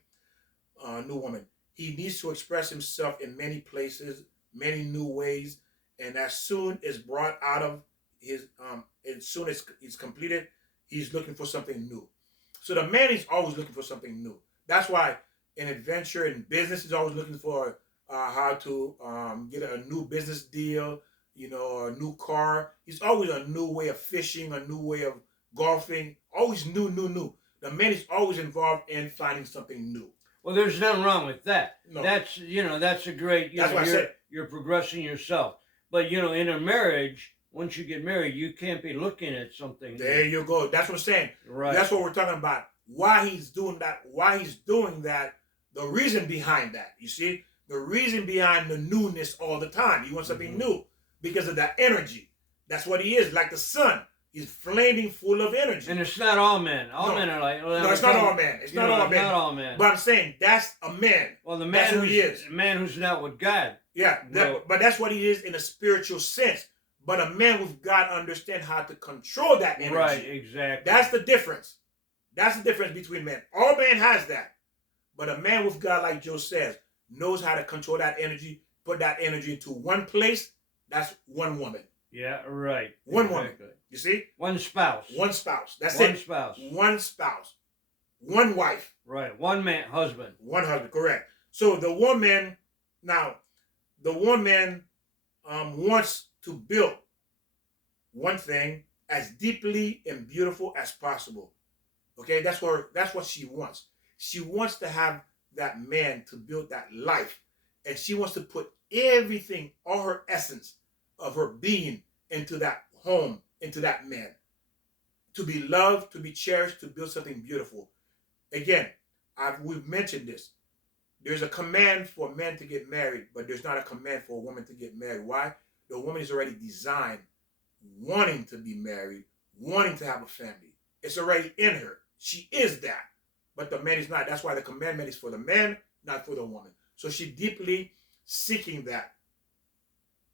a new woman. He needs to express himself in many places, many new ways, and as soon as brought out of his, as soon as he's completed, he's looking for something new. So the man is always looking for something new. That's why in adventure and business, he's always looking for how to get a new business deal, a new car. He's always a new way of fishing, a new way of golfing. Always new, new, new. The man is always involved in finding something new. Well, there's nothing wrong with that. No. That's that's a great. That's what I said. You're progressing yourself, but in a marriage, once you get married, you can't be looking at something. There you go. That's what I'm saying. Right. That's what we're talking about. Why he's doing that? Why he's doing that? The reason behind that. You see, the reason behind the newness all the time. He wants something new because of that energy. That's what he is, like the sun. He's flaming full of energy. And it's not all men. All men are like. No, it's not all men. It's not all men. Not all men. But I'm saying that's a man. Well, the man that's who he is. The man who's not with God. Yeah, but that's what he is in a spiritual sense. But a man with God understands how to control that energy. Right, exactly. That's the difference. That's the difference between men. All man has that. But a man with God, like Joe says, knows how to control that energy, put that energy into one place. That's one woman. Yeah, right. One woman. You see? One spouse. One spouse. That's one it. Spouse. One spouse. One wife. Right. One man, husband. One husband, correct. So the woman wants to build one thing as deeply and beautiful as possible. Okay, that's what she wants. She wants to have that man to build that life. And she wants to put everything, all her essence of her being into that home, into that man. to be loved, to be cherished, to build something beautiful. Again, we've mentioned this. There's a command for men to get married, but there's not a command for a woman to get married. Why? The woman is already designed wanting to be married, wanting to have a family. It's already in her. She is that. But the man is not. That's why the commandment is for the man, not for the woman. So she's deeply seeking that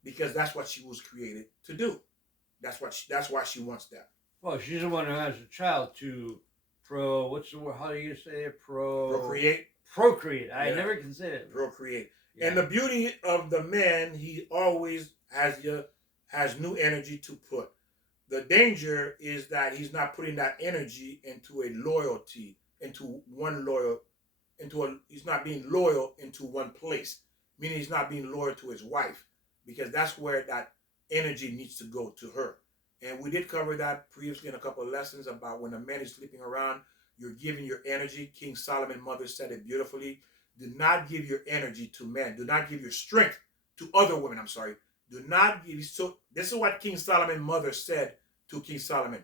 because that's what she was created to do. That's why she wants that. Well, she's the one who has a child to what's the word? How do you say it? Procreate. Procreate. I never can say it. Procreate. Yeah. And the beauty of the man, he always has new energy to put. The danger is that he's not putting that energy into a loyalty, he's not being loyal into one place, meaning he's not being loyal to his wife, because that's where that energy needs to go to her. And we did cover that previously in a couple of lessons about when a man is sleeping around, you're giving your energy. King Solomon mother said it beautifully. Do not give your energy to men. Do not give your strength to other women. I'm sorry. Do not give. So this is what King Solomon mother said to King Solomon.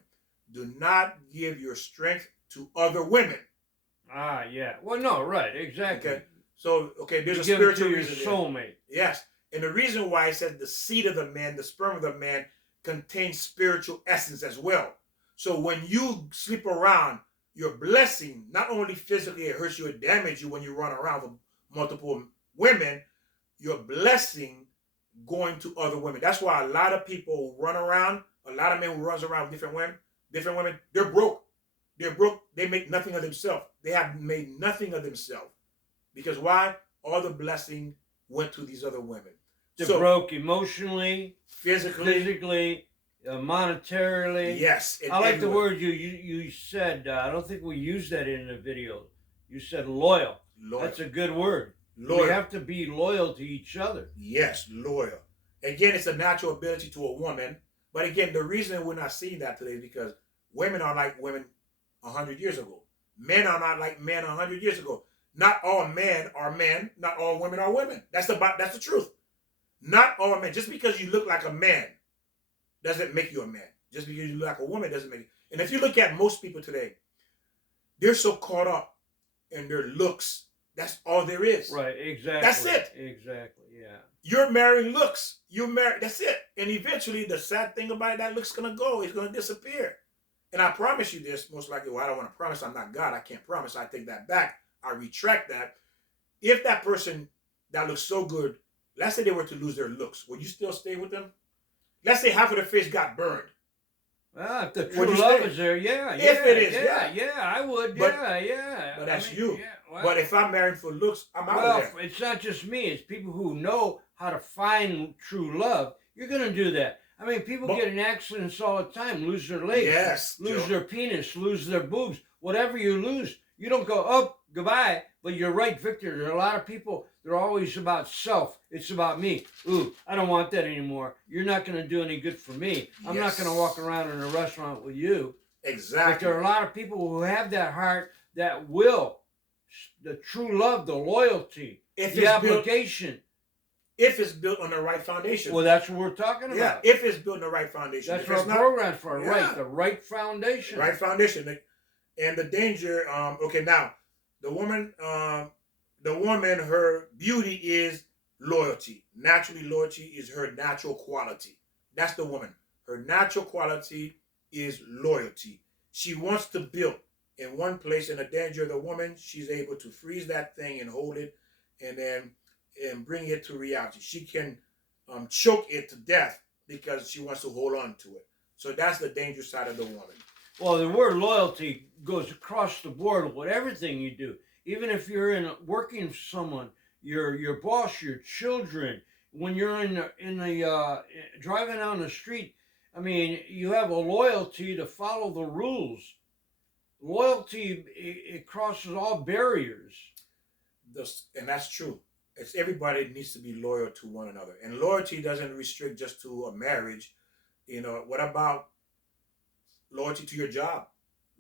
Do not give your strength to other women. Ah, yeah. Well, no, right, exactly. Okay. So, there's you a spiritual give it to reason. Your soulmate. Yes. And the reason why I said the seed of the man, the sperm of the man, contains spiritual essence as well. So when you sleep around, your blessing, not only physically it hurts you, it damages you when you run around with multiple women, your blessing going to other women. That's why a lot of people run around, a lot of men who runs around with different women, they're broke. They're broke. They make nothing of themselves. They have made nothing of themselves. Because why? All the blessing went to these other women. They're broke emotionally, physically, monetarily. Yes. I like the word you said. I don't think we used that in the video. You said loyal. That's a good word. Loyal. We have to be loyal to each other. Yes, loyal. Again, it's a natural ability to a woman. But again, the reason we're not seeing that today is because women are like women 100 years ago. Men are not like men 100 years ago. Not all men are men. Not all women are women. That's the truth. Not all men. Just because you look like a man doesn't make you a man. Just because you look like a woman doesn't make you. And if you look at most people today, they're so caught up in their looks. That's all there is. Right, exactly. That's it. Exactly, yeah. You're marrying looks. That's it. And eventually, the sad thing about it, that look's going to go. It's going to disappear. And I promise you this, most likely, well, I don't want to promise. I'm not God. I can't promise. I take that back. I retract that. If that person that looks so good, let's say they were to lose their looks, would you still stay with them? Let's say half of their face got burned. Well, if the true love is there, yeah. If it is, yeah, I would, yeah. But that's you. Yeah, well, but if I'm married for looks, I'm out of there. Well, it's not just me. It's people who know how to find true love. You're going to do that. I mean, people get in accidents all the time, lose their legs, lose their penis, lose their boobs. Whatever you lose, you don't go, oh, goodbye. But you're right, Victor. There are a lot of people, they're always about self. It's about me. Ooh, I don't want that anymore. You're not going to do any good for me. I'm not going to walk around in a restaurant with you. Exactly. But there are a lot of people who have that heart, that will, the true love, the loyalty, the obligation. If it's built on the right foundation. Well, that's what we're talking about. Yeah, if it's built on the right foundation. That's what our program's for, right? The right foundation. Right foundation. And the danger, now, the woman, her beauty is loyalty. Naturally, loyalty is her natural quality. That's the woman. Her natural quality is loyalty. She wants to build in one place, and the danger of the woman, she's able to freeze that thing and hold it and bring it to reality. She can choke it to death because she wants to hold on to it. So that's the dangerous side of the woman. Well, the word loyalty goes across the board with everything you do. Even if you're working for someone, your boss, your children, when you're in the driving down the street, I mean, you have a loyalty to follow the rules. Loyalty, it crosses all barriers. And that's true. It's everybody needs to be loyal to one another. And loyalty doesn't restrict just to a marriage. What about loyalty to your job?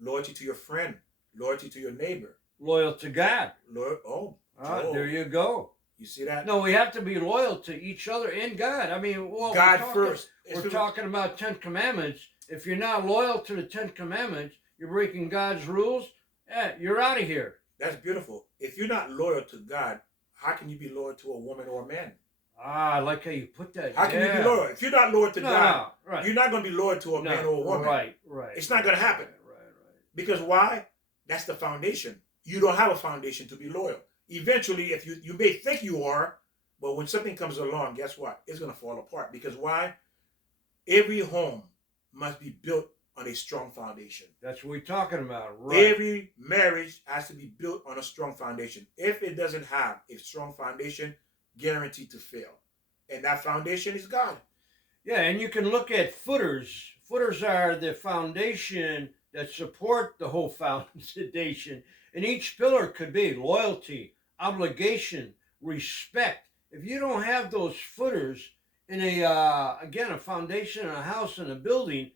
Loyalty to your friend? Loyalty to your neighbor? Loyal to God. There you go. You see that? No, we have to be loyal to each other and God. I mean, God first. We're talking about 10 Commandments. If you're not loyal to the Ten Commandments, you're breaking God's rules. You're out of here. That's beautiful. If you're not loyal to God, how can you be loyal to a woman or a man? I like how you put that. How can you be loyal? If you're not loyal to God, right. you're not going to be loyal to a man or a woman. Right. It's not going to happen. Right. Because why? That's the foundation. You don't have a foundation to be loyal. Eventually, if you may think you are, but when something comes along, guess what? It's going to fall apart. Because why? Every home must be built on a strong foundation. That's what we're talking about, right? Every marriage has to be built on a strong foundation. If it doesn't have a strong foundation, guaranteed to fail. And that foundation is God. Yeah, and you can look at footers. Footers are the foundation that support the whole foundation. And each pillar could be loyalty, obligation, respect. If you don't have those footers in a foundation in a house and a building,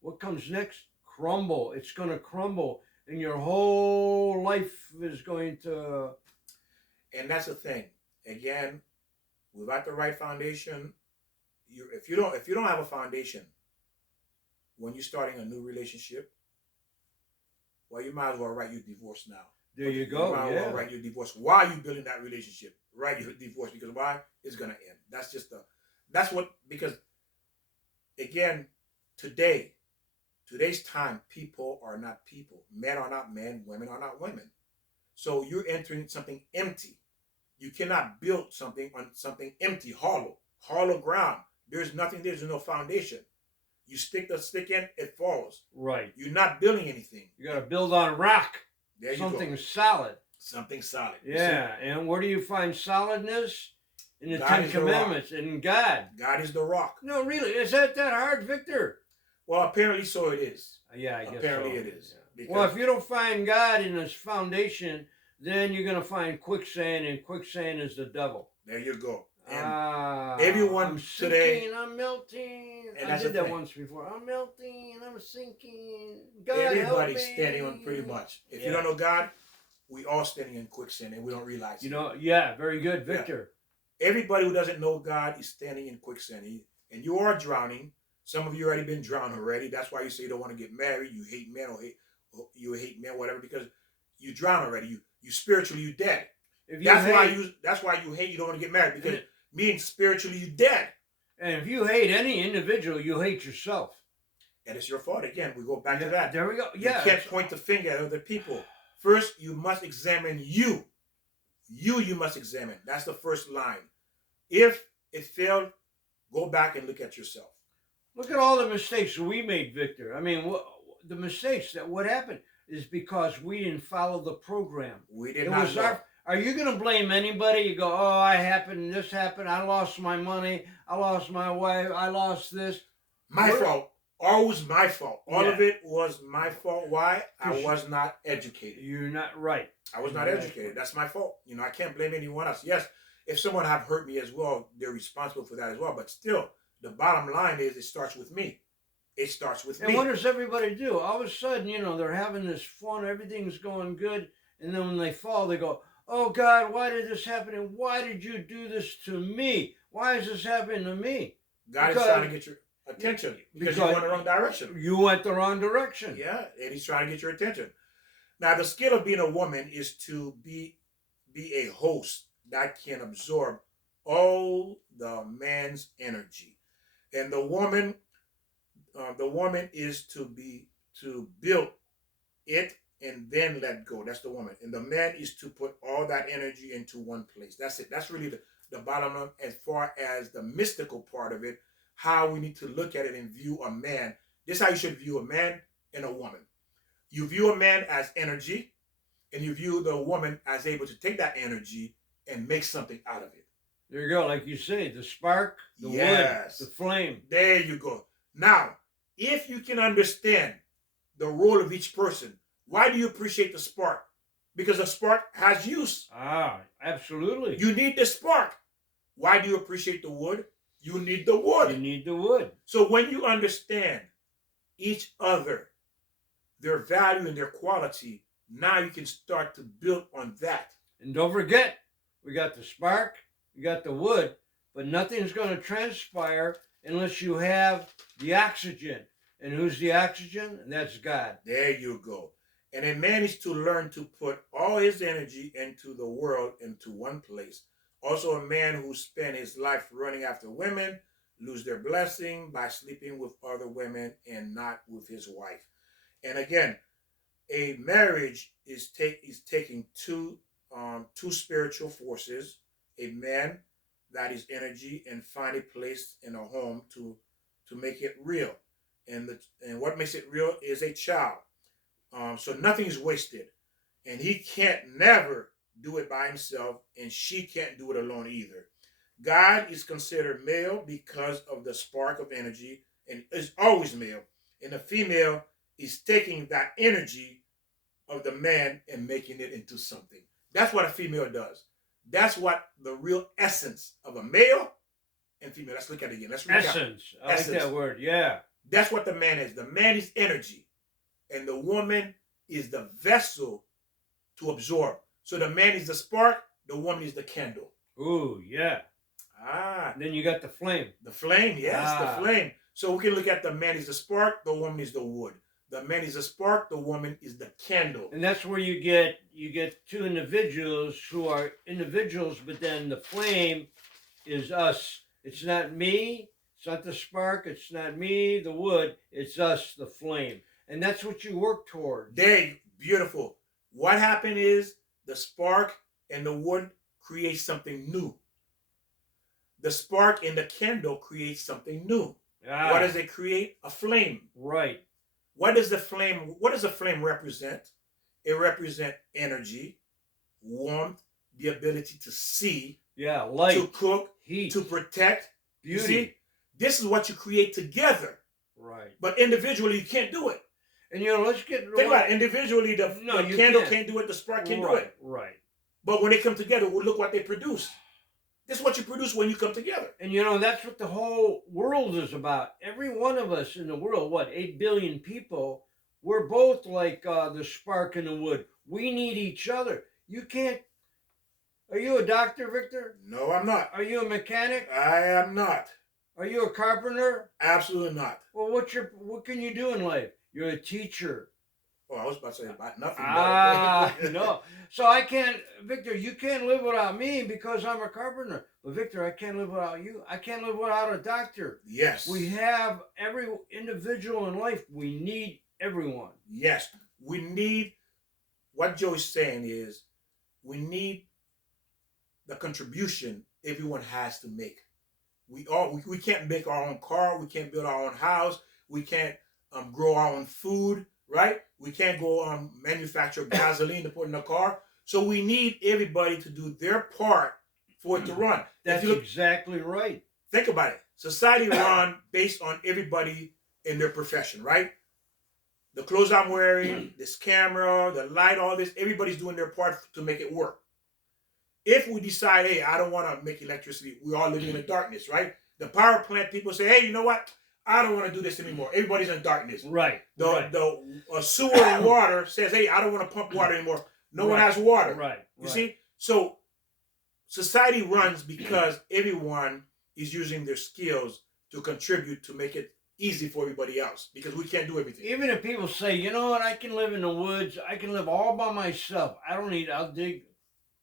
what comes next? Crumble. It's going to crumble, and your whole life is going to. And that's the thing. Again, without the right foundation, if you don't have a foundation when you're starting a new relationship, well, you might as well write your divorce now. There you go. You might as well write your divorce. Why are you building that relationship? Write your divorce, because why? It's gonna end. Because again, today's time, people are not people. Men are not men, women are not women. So you're entering something empty. You cannot build something on something empty, hollow ground. There's nothing there. There's no foundation. You stick the stick in, it falls. Right. You're not building anything. You got to build on rock. There you something go. solid. Something solid. Yeah, and where do you find solidness? In the God Ten is the Commandments, in God. God is the rock. No, really, is that hard, Victor? Well, apparently so it is. Yeah, I guess Apparently so. it is. Yeah. Well, if you don't find God in His foundation, then you're going to find quicksand, and quicksand is the devil. There you go. And everyone I'm today, sinking, I'm melting. And I that's did the that thing. once before. I'm melting, I'm sinking. God help everybody's me. standing on pretty much. If you Yeah. don't know God, we all standing in quicksand and we don't realize it. You know, yeah, very good, Victor. Everybody who doesn't know God is standing in quicksand. And you are drowning. Some of you already been drowned already. That's why you say you don't want to get married. You hate men or you hate men, whatever, because you drown already. You spiritually you dead. That's why you hate, you don't want to get married, because meaning spiritually you dead. And if you hate any individual, you hate yourself. And it's your fault. Again, we go back to that. There we go. Yeah. You can't point the finger at other people. First, you must examine you. You must examine. That's the first line. If it failed, go back and look at yourself. Look at all the mistakes we made, Victor. I mean, the mistakes what happened is because we didn't follow the program. We did not know. Are you going to blame anybody? You go, oh, this happened, I lost my money, I lost my wife, I lost this. My fault. Always my fault. All of it was my fault. Why? I was not educated. You're not right. I was not educated. That's my fault. I can't blame anyone else. Yes, if someone have hurt me as well, they're responsible for that as well. But still, the bottom line is it starts with me. It starts with me. And what does everybody do? All of a sudden, they're having this fun, everything's going good, and then when they fall, they go, oh God, why did this happen? And why did you do this to me? Why is this happening to me? God is trying to get your attention because you went the wrong direction. You went the wrong direction. Yeah, and He's trying to get your attention. Now, the skill of being a woman is to be a host that can absorb all the man's energy, and the woman is to build it and then let go. That's the woman. And the man is to put all that energy into one place. That's it. That's really the bottom line as far as the mystical part of it, how we need to look at it and view a man. This is how you should view a man and a woman. You view a man as energy, and you view the woman as able to take that energy and make something out of it. There you go. Like you say, the spark, the wood, the flame. There you go. Now, if you can understand the role of each person, why do you appreciate the spark? Because the spark has use. Ah, absolutely. You need the spark. Why do you appreciate the wood? You need the wood. You need the wood. So when you understand each other, their value and their quality, now you can start to build on that. And don't forget, we got the spark, we got the wood, but nothing's going to transpire unless you have the oxygen. And who's the oxygen? And that's God. There you go. And a man is to learn to put all his energy into the world into one place. Also, a man who spent his life running after women lose their blessing by sleeping with other women and not with his wife. And again, a marriage is taking two spiritual forces, a man that is energy and find a place in a home to make it real. And what makes it real is a child. So nothing is wasted, and he can't never do it by himself, and she can't do it alone either. God is considered male because of the spark of energy, and is always male. And the female is taking that energy of the man and making it into something. That's what a female does. That's what the real essence of a male and female. Let's look at it again. Let's recap. Essence. I like that word. Yeah. That's what the man is. The man is energy, and the woman is the vessel to absorb. So the man is the spark, the woman is the candle. Ooh, yeah. Ah. Then you got the flame. The flame, yes, the flame. So we can look at the man is the spark, the woman is the wood. The man is the spark, the woman is the candle. And that's where you get two individuals who are individuals, but then the flame is us. It's not me, it's not the spark, it's not me, the wood, it's us, the flame. And that's what you work towards. There, beautiful. What happened is the spark and the wood create something new. The spark and the candle create something new. Ah, What does it create? A flame. right. What does the flame represent? It represents energy, warmth, the ability to see, Yeah, light, to cook, heat, to protect. You beauty. see? This is what you create together. Right. But individually, you can't do it. And let's get Think about it. Individually, the you candle can't. can't do it, the spark can't do Right, it. right. But when they come together, well, look what they produce. This is what you produce when you come together. And that's what the whole world is about. Every one of us in the world, 8 billion people, we're both like the spark in the wood. We need each other. You can't. Are you a doctor, Victor? No, I'm not. Are you a mechanic? I am not. Are you a carpenter? Absolutely not. Well, what can you do in life? You're a teacher. Oh, I was about to say about nothing. No. So I can't, Victor, you can't live without me because I'm a carpenter. But Victor, I can't live without you. I can't live without a doctor. Yes. We have every individual in life. We need everyone. Yes. We need, what Joe is saying is, we need the contribution everyone has to make. We can't make our own car. We can't build our own house. We can't grow our own food, right? We can't go manufacture gasoline to put in a car. So we need everybody to do their part for it to run. That's exactly right. Think about it. Society run based on everybody in their profession, right? The clothes I'm wearing, this camera, the light, all this, everybody's doing their part to make it work. If we decide, hey, I don't want to make electricity, we're all living in the darkness, right? The power plant people say, hey, you know what? I don't want to do this anymore. Everybody's in darkness. Right. The sewer and water says, hey, I don't want to pump water anymore. No one has water. Right. You see? So society runs because everyone is using their skills to contribute to make it easy for everybody else because we can't do everything. Even if people say, you know what, I can live in the woods, I can live all by myself. I'll dig.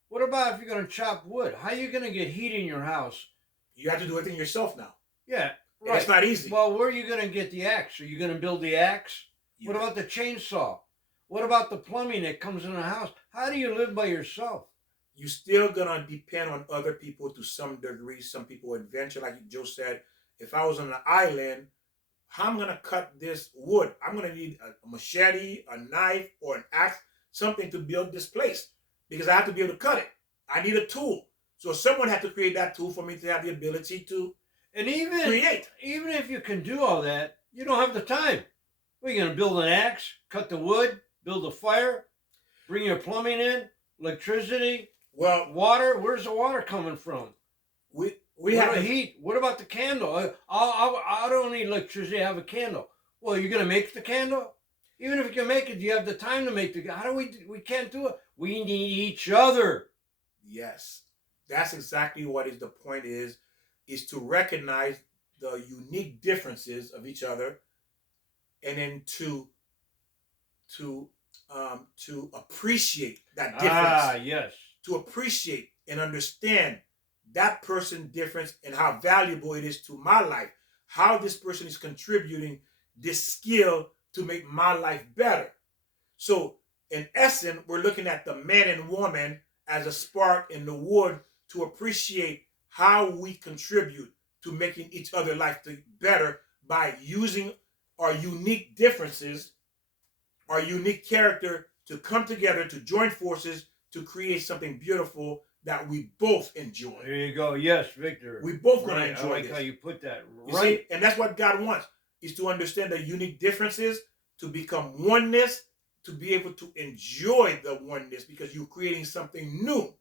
What about if you're going to chop wood? How are you going to get heat in your house? You have to do everything yourself now. Yeah. Right. It's not easy. Well, where are you going to get the axe? Are you going to build the axe? What about the chainsaw? What about the plumbing that comes in the house? How do you live by yourself? You're still going to depend on other people to some degree. Some people adventure, like Joe said. If I was on an island, how am I going to cut this wood? I'm going to need a machete, a knife, or an axe, something to build this place because I have to be able to cut it. I need a tool. So someone had to create that tool for me to have the ability to create. Even if you can do all that, you don't have the time. What, are you going to build an axe, cut the wood, build a fire, bring your plumbing in, electricity, water? Where's the water coming from? We have heat. What about the candle? I don't need electricity. I have a candle. Well, you're going to make the candle? Even if you can make it, do you have the time to make the candle? How do we can't do it? We need each other. Yes. That's exactly what is the point is to recognize the unique differences of each other, and then to appreciate that difference. Ah, yes. To appreciate and understand that person's difference and how valuable it is to my life. How this person is contributing this skill to make my life better. So, in essence, we're looking at the man and woman as a spark in the wood to appreciate how we contribute to making each other's life better by using our unique differences, our unique character to come together, to join forces, to create something beautiful that we both enjoy. There you go. Yes, Victor. We both going Right. to enjoy I like this. how you put that. You Right. see? And that's what God wants, is to understand the unique differences, to become oneness, to be able to enjoy the oneness because you're creating something new.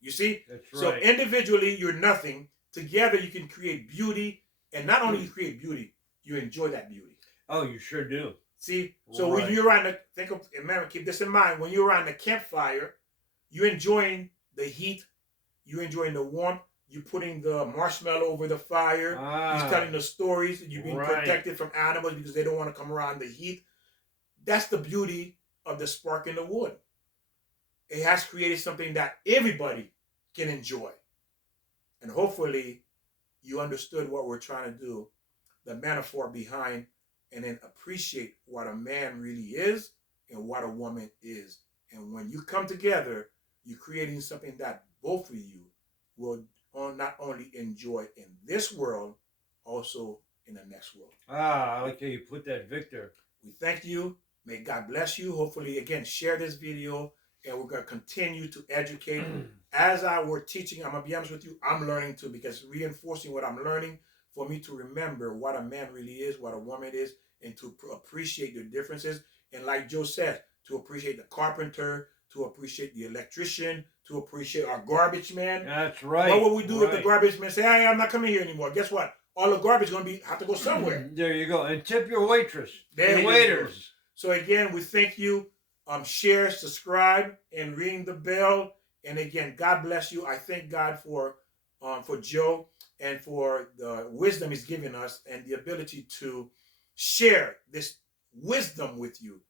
You see? That's So right. individually, you're nothing. Together, you can create beauty. And not only you create beauty, you enjoy that beauty. Oh, you sure do. See? So when Right. you're around the, think of, remember, keep this in mind. When you're around the campfire, you're enjoying the heat. You're enjoying the warmth. You're putting the marshmallow over the fire. Ah, You're telling the stories. You're being right. protected from animals because they don't want to come around the heat. That's the beauty of the spark in the wood. It has created something that everybody can enjoy. And hopefully you understood what we're trying to do, the metaphor behind, and then appreciate what a man really is and what a woman is. And when you come together, you're creating something that both of you will not only enjoy in this world, also in the next world. Ah, I like how you put that, Victor. We thank you. May God bless you. Hopefully, again, share this video, and we're going to continue to educate. As I were teaching, I'm going to be honest with you, I'm learning too, because reinforcing what I'm learning for me to remember what a man really is, what a woman is, and to appreciate the differences. And like Joe said, to appreciate the carpenter, to appreciate the electrician, to appreciate our garbage man. That's right. What would we do if the Right. garbage man say, hey, I'm not coming here anymore? Guess what? All the garbage is going to have to go somewhere. There you go. And tip your waitress There and you waiters. So again, we thank you. Share, subscribe, and ring the bell. And again, God bless you. I thank God for Joe and for the wisdom he's given us and the ability to share this wisdom with you.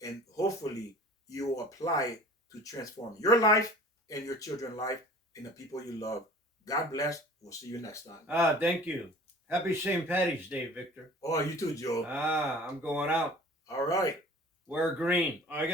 And hopefully you will apply it to transform your life and your children's life and the people you love. God bless. We'll see you next time. Ah, thank you. Happy St. Patty's Day, Victor. Oh, you too, Joe. Ah, I'm going out. All right. Wear green. I got